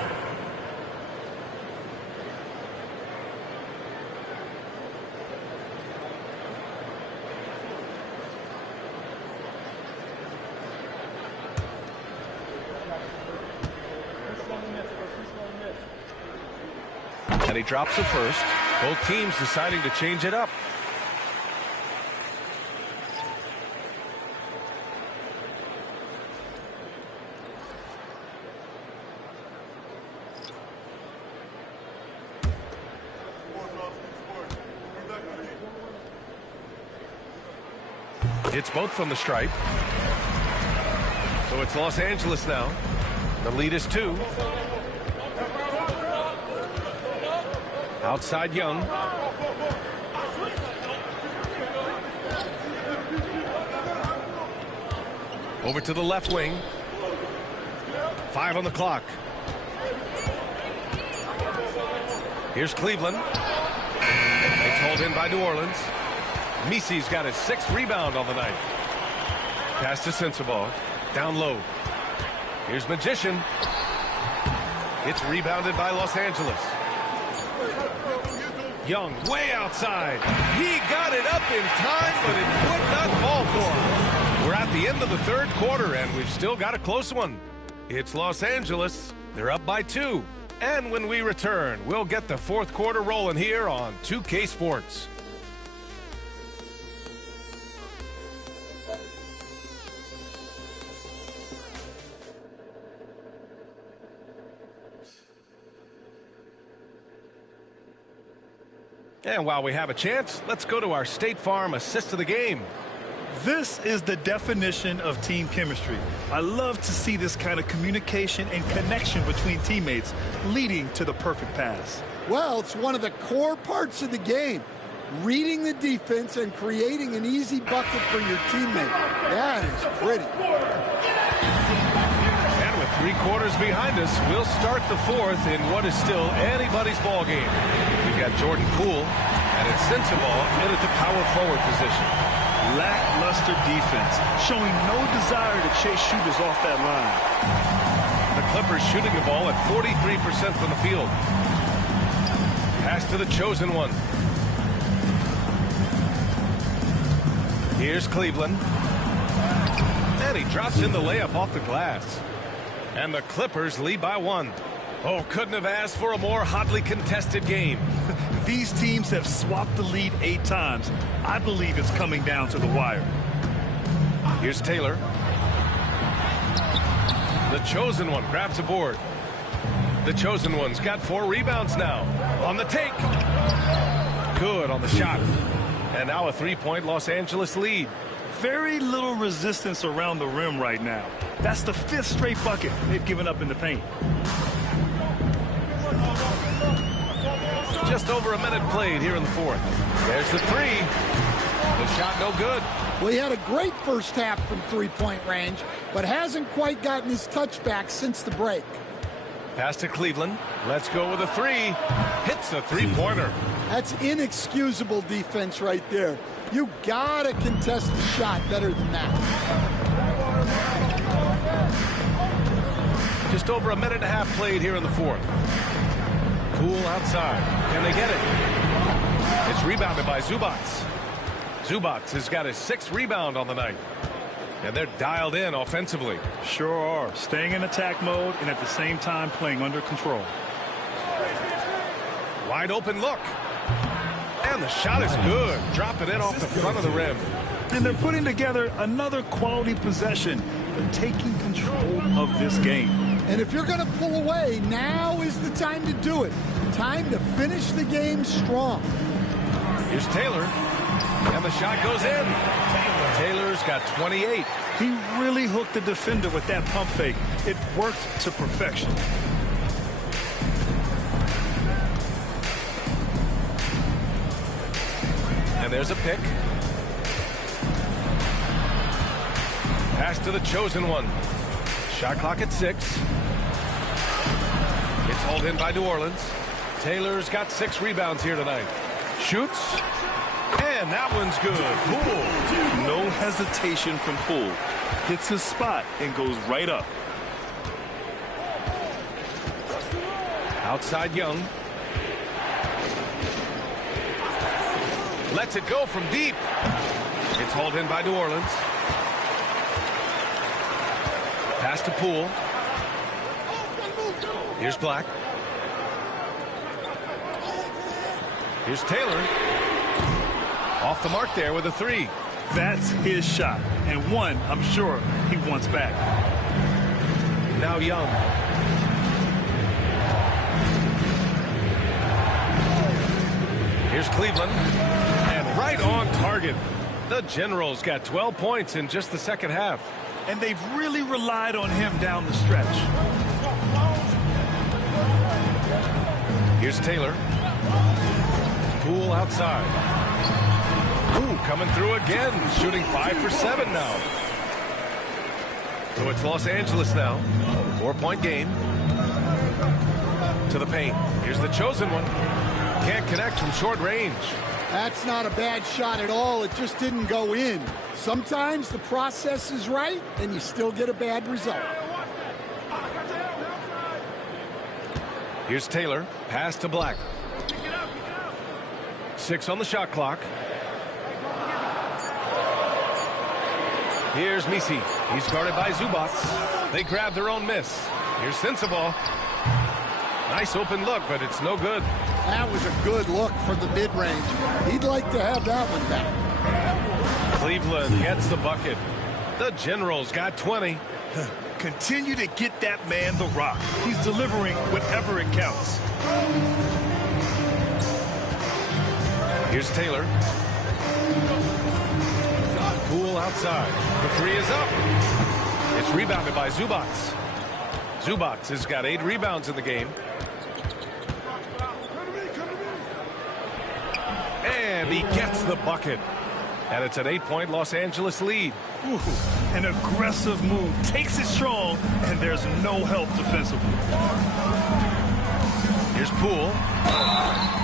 And he drops the first. Both teams deciding to change it up. It's both from the stripe. So it's Los Angeles now. The lead is 2. Outside Young. Over to the left wing. 5 on the clock. Here's Cleveland. It's hauled in by New Orleans. Misi's got his 6th rebound on the night. Pass to Sensabaugh. Down low. Here's Magician. It's rebounded by Los Angeles. Young way outside. He got it up in time, but it would not fall for him. We're at the end of the 3rd quarter, and we've still got a close one. It's Los Angeles. They're up by 2. And when we return, we'll get the 4th quarter rolling here on 2K Sports. And while we have a chance, let's go to our State Farm assist of the game. This is the definition of team chemistry. I love to see this kind of communication and connection between teammates leading to the perfect pass. Well, it's one of the core parts of the game. Reading the defense and creating an easy bucket for your teammate. That is pretty. And with 3 quarters behind us, we'll start the 4th in what is still anybody's ball game. We've got Jordan Poole, and it's Sensabaugh in at the power forward position. Lackluster defense, showing no desire to chase shooters off that line. The Clippers shooting the ball at 43% from the field. Pass to the chosen one. Here's Cleveland. And he drops in the layup off the glass. And the Clippers lead by 1. Oh, couldn't have asked for a more hotly contested game. These teams have swapped the lead 8 times. I believe it's coming down to the wire. Here's Taylor. The chosen one grabs a board. The chosen one's got 4 rebounds now. On the take. Good on the shot. And now a 3-point Los Angeles lead. Very little resistance around the rim right now. That's the 5th straight bucket they've given up in the paint. Just over a minute played here in the 4th. There's the 3. The shot no good. Well, he had a great first half from 3-point range, but hasn't quite gotten his touchback since the break. Pass to Cleveland. Let's go with a 3. Hits a 3-pointer. That's inexcusable defense right there. You gotta contest the shot better than that. Just over a minute and a half played here in the fourth. Poole outside. Can they get it? It's rebounded by Zubac. Zubac has got his 6th rebound on the night. And they're dialed in offensively. Sure are. Staying in attack mode and at the same time playing under control. Wide open look. And the shot is good. Drop it in off the front of the rim. And they're putting together another quality possession. They're taking control of this game. And if you're going to pull away, now is the time to do it. Time to finish the game strong. Here's Taylor. And the shot goes in. Taylor's got 28. He really hooked the defender with that pump fake. It worked to perfection. And there's a pick. Pass to the chosen one. Shot clock at 6. It's hauled in by New Orleans. Taylor's got 6 rebounds here tonight. Shoots. And that one's good. Poole. No hesitation from Poole. Hits his spot and goes right up. Outside Young. Lets it go from deep. It's hauled in by New Orleans. Pass to Poole. Here's Black. Here's Taylor. Off the mark there with a 3. That's his shot. And one, I'm sure, he wants back. Now Young. Here's Cleveland. And right on target. The Generals got 12 points in just the second half. And they've really relied on him down the stretch. Here's Taylor. Poole outside. Ooh, coming through again. Shooting 5 for 7 now. So it's Los Angeles now. 4-point game. To the paint. Here's the chosen one. Can't connect from short range. That's not a bad shot at all. It just didn't go in. Sometimes the process is right, and you still get a bad result. Here's Taylor. Pass to Black. 6 on the shot clock. Here's Misi. He's guarded by Zubac. They grab their own miss. Here's Sensabaugh. Nice open look, but it's no good. That was a good look from the mid-range. He'd like to have that one back. Cleveland gets the bucket. The Generals got 20. Continue to get that man the rock. He's delivering whatever it counts. Here's Taylor. Poole outside. The 3 is up. It's rebounded by Zubac. Zubac has got 8 rebounds in the game. And he gets the bucket. And it's an 8-point Los Angeles lead. Ooh, an aggressive move. Takes it strong, and there's no help defensively. Here's Poole.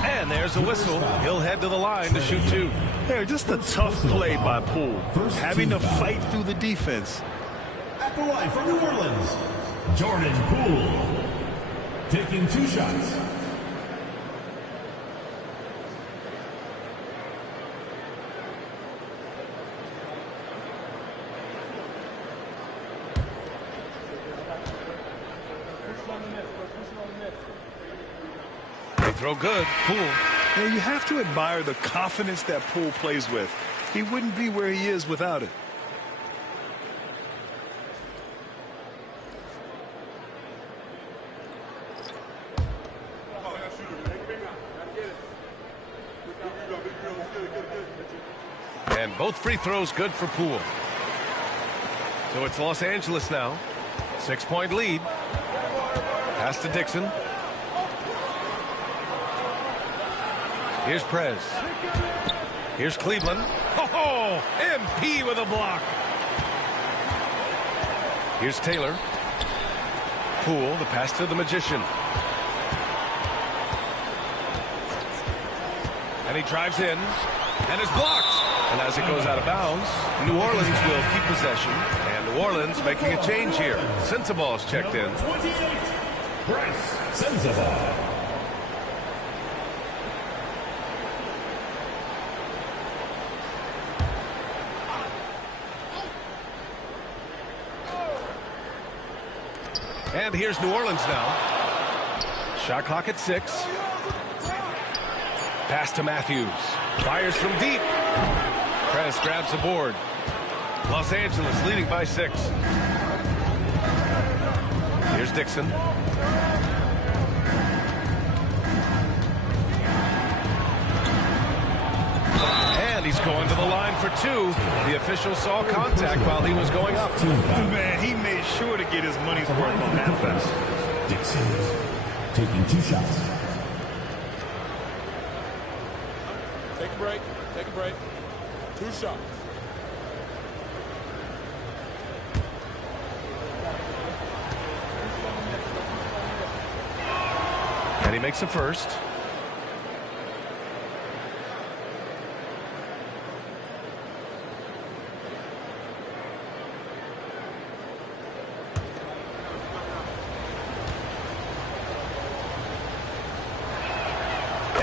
And there's a whistle. He'll head to the line to shoot 2. Hey, just a tough play by Poole. Having to fight through the defense. At the line from New Orleans, Jordan Poole. Taking 2 shots. They throw good. Poole. You know, you have to admire the confidence that Poole plays with. He wouldn't be where he is without it. And both free throws good for Poole. So it's Los Angeles now. 6-point lead. Pass to Dixon. Here's Prez. Here's Cleveland. Oh, MP with a block. Here's Taylor. Poole, the pass to the Magician. And he drives in and is blocked. And as it goes out of bounds, New Orleans will keep possession. And New Orleans making a change here. Sensabaugh's checked in. 28, Bryce Sensabaugh. And here's New Orleans now. Shot clock at 6. Pass to Matthews. Fires from deep. Press grabs the board. Los Angeles leading by 6. Here's Dixon. And he's going to the line for 2. The official saw contact while he was going up. Man, he made sure to get his money's worth on that pass. Dixon taking 2 shots. Take a break. Take a break. 2 shots. And he makes the first.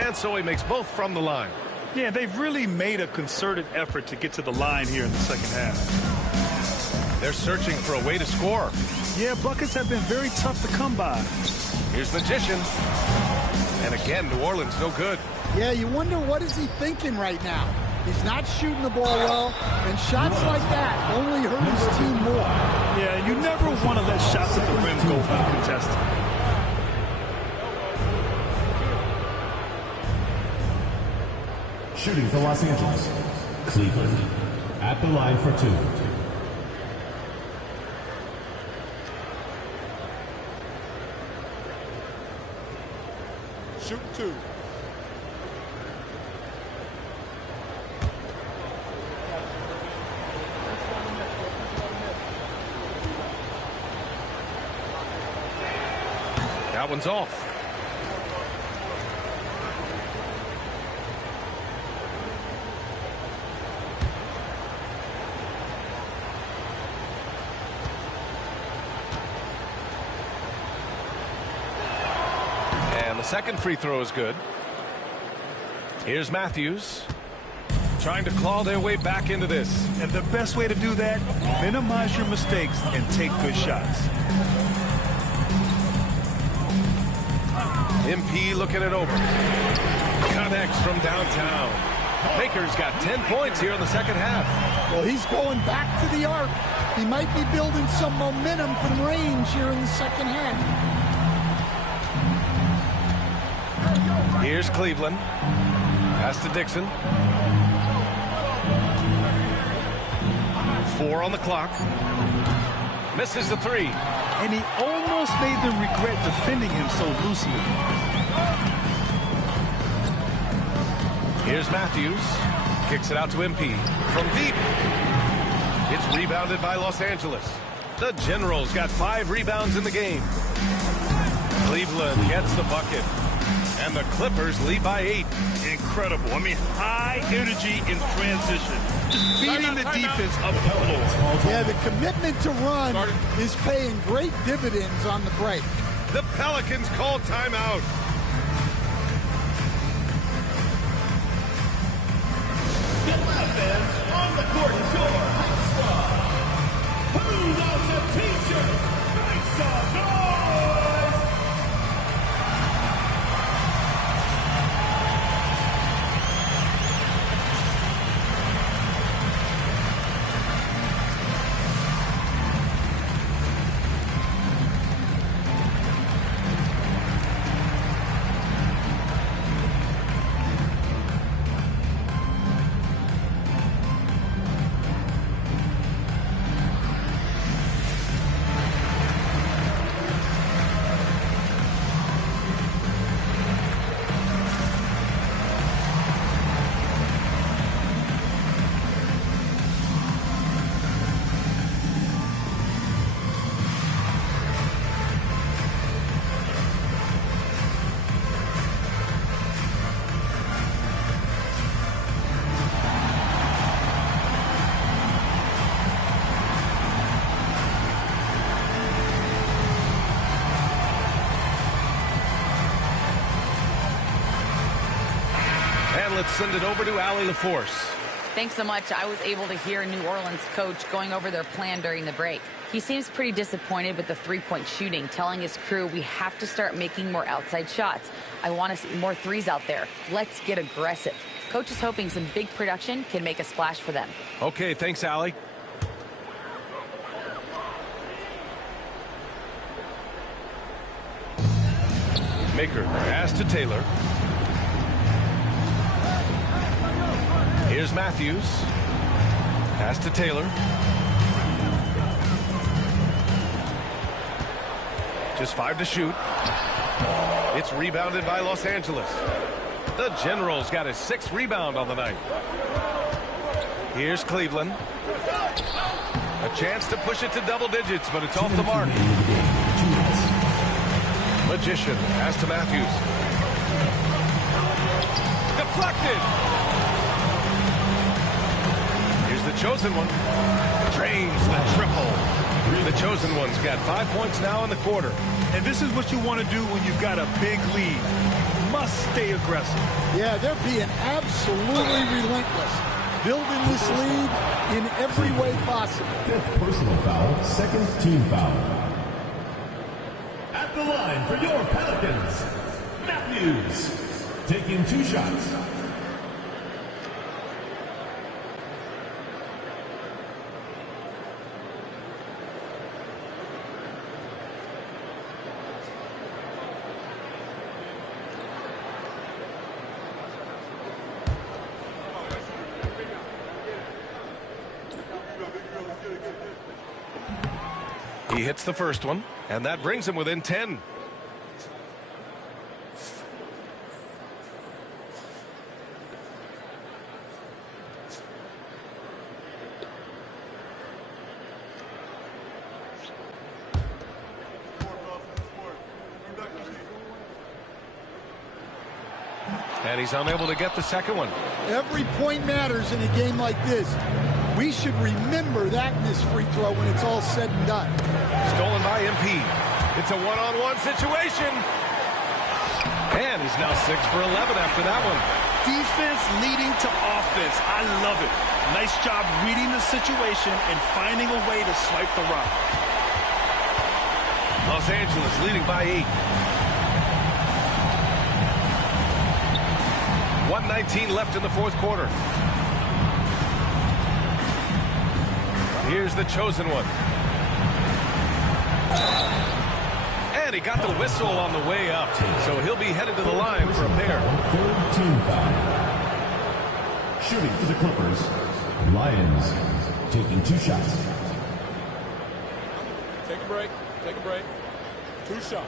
And so he makes both from the line. Yeah, they've really made a concerted effort to get to the line here in the second half. They're searching for a way to score. Yeah, buckets have been very tough to come by. Here's Magician. And again, New Orleans no good. Yeah, you wonder what is he thinking right now. He's not shooting the ball well, and shots like that only hurt his team more. Yeah, you never want to let shots at the rim go uncontested. Shooting for Los Angeles. Cleveland at the line for 2. Shoot 2. That one's off. The second free throw is good. Here's Matthews trying to claw their way back into this. And the best way to do that, minimize your mistakes and take good shots. MP looking it over. Connects from downtown. Baker's got 10 points here in the second half. Well, he's going back to the arc. He might be building some momentum from range here in the second half. Here's Cleveland. Pass to Dixon. 4 on the clock. Misses the 3. And he almost made them regret defending him so loosely. Here's Matthews. Kicks it out to MP. From deep. It's rebounded by Los Angeles. The Generals got 5 rebounds in the game. Cleveland gets the bucket. And the Clippers lead by 8. Incredible. I mean, high energy in transition. Just beating the defense up the floor. Yeah, the commitment to run is paying great dividends on the break. The Pelicans call timeout. Get loud, fans. On the court is your hype squad. Who wants a t-shirt? Make some noise! let's send it over to Allie LaForce. Thanks so much. I was able to hear New Orleans coach going over their plan during the break. He seems pretty disappointed with the three-point shooting, telling his crew we have to start making more outside shots. I want to see more threes out there. Let's get aggressive. Coach is hoping some big production can make a splash for them. Okay, thanks, Allie. Maker pass to Taylor. Here's Matthews. Pass to Taylor. Just 5 to shoot. It's rebounded by Los Angeles. The Generals got his 6th rebound on the night. Here's Cleveland. A chance to push it to double digits, but it's off the mark. Magician pass to Matthews. Deflected. Here's the chosen one. Drains the triple. The chosen one's got 5 points now in the quarter. And this is what you want to do when you've got a big lead. Must stay aggressive. Yeah, they're being absolutely relentless. Building this lead in every way possible. 5th personal foul, 2nd team foul. At the line for your Pelicans, Matthews, taking 2 shots. He hits the first one, and that brings him within 10. And he's unable to get the second one. Every point matters in a game like this. We should remember that in this free throw when it's all said and done. Stolen by MP. It's a one-on-one situation. And he's now 6 for 11 after that one. Defense leading to offense. I love it. Nice job reading the situation and finding a way to swipe the rock. Los Angeles leading by 8. 1:19 left in the fourth quarter. Here's the chosen one. And he got the whistle on the way up. So he'll be headed to the line for a pair. 3rd team foul. Shooting for the Clippers, Lions, taking 2 shots. Take a break. Take a break. 2 shots.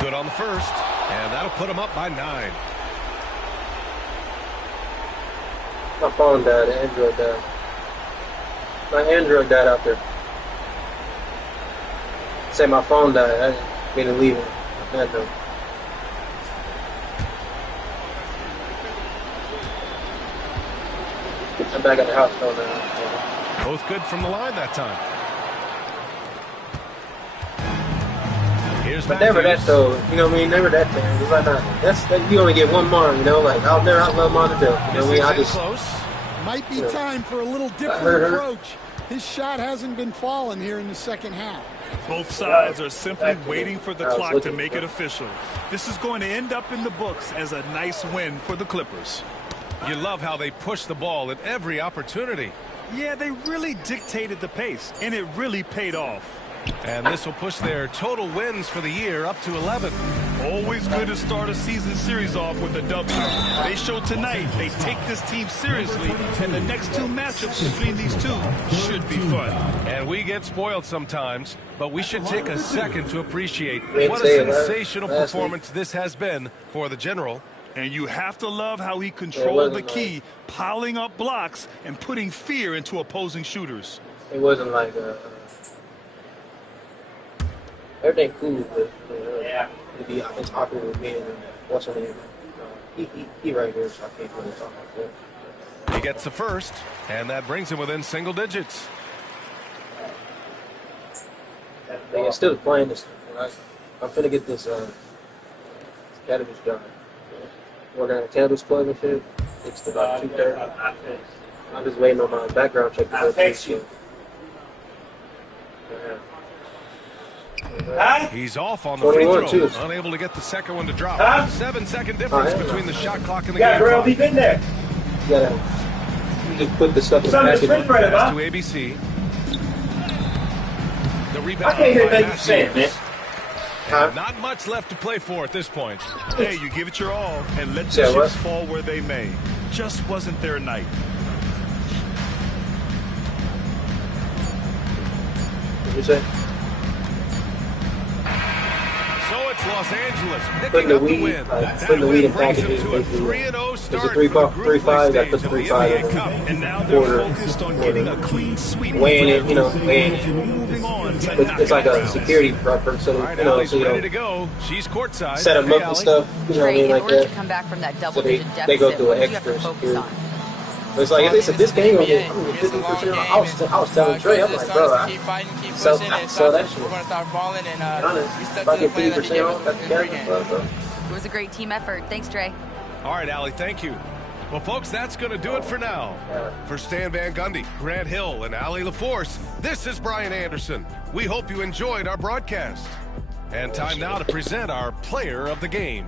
Good on the first, and that'll put him up by 9. My phone died. Android died. My Android died out there. Say my phone died. I didn't mean to leave it. I'm back at the house though now. Both good from the line that time. Here's But never that though, you know what I mean? Never that thing. It's like that you only get one more, you know, like I'll never outlove Montevideo. You know what I mean? I just close. Might be time for a little different approach. His shot hasn't been falling here in the second half. Both sides are simply waiting for the clock to make it official. This is going to end up in the books as a nice win for the Clippers. You love how they push the ball at every opportunity. Yeah, they really dictated the pace, and it really paid off. And this will push their total wins for the year up to 11. Always good to start a season series off with a W. They showed tonight they take this team seriously, and the next 2 matchups between these two should be fun. And we get spoiled sometimes, but we should take a second to appreciate what a sensational performance this has been for the General. And you have to love how he controlled the key, piling up blocks and putting fear into opposing shooters. It wasn't like everything cool, but it's awkward with me and what's her name. He right here, so I can't really talk like that. He gets the first, and that brings him within single digits. Instead of playing this, I'm finna get this academy done. Working on a Cannabis Club and shit. It's about 2:30. I'm just waiting on my background check to go through. He's off on the free 21 throw. too. Unable to get the second one to drop. Huh? 7-second difference yeah. between the shot clock and the Yeah, game girl, clock. be in there. You gotta just put the stuff in the Some of package. the refrigerator, Pass huh? to ABC. The I rebound can't hear by nothing you're saying, man. Huh? Not much left to play for at this point. Hey, you give it your all and let the Yeah, what? chips fall where they may. Just wasn't their night. What you say? So it's Los Angeles Putting picking the up the weed, win. putting the weed in brings them packages. to a Basically, 3-0 it's start a for the 3-5. group 3-5. play I stage put of the 3-5 NBA in Cup. And now they're Quarter. focused on getting a clean sweep. weighing it, weighing it. Moving on to It's like a knockout security preference, so All right, so Allie's you ready know, to go. She's courtside. set them Hey, up and Allie. stuff. You know what I Trey, mean, in like order that. to come back from that So double-digit they deficit, go through what an do you have to extra focus security. on? But it's like if it's this game, I'm getting 50%. I was telling Trey, I'm like, bro, keep fighting, keep sell pushing, and that shit. we're gonna start falling. And To be honest, we if stuck I to the get plan that he 50% gave us off, that's in the the game. pregame. It was a great team effort. Thanks, Trey. All right, Allie, thank you. Well, folks, that's going to do it for now. For Stan Van Gundy, Grant Hill, and Allie LaForce, this is Brian Anderson. We hope you enjoyed our broadcast. And time now to present our player of the game.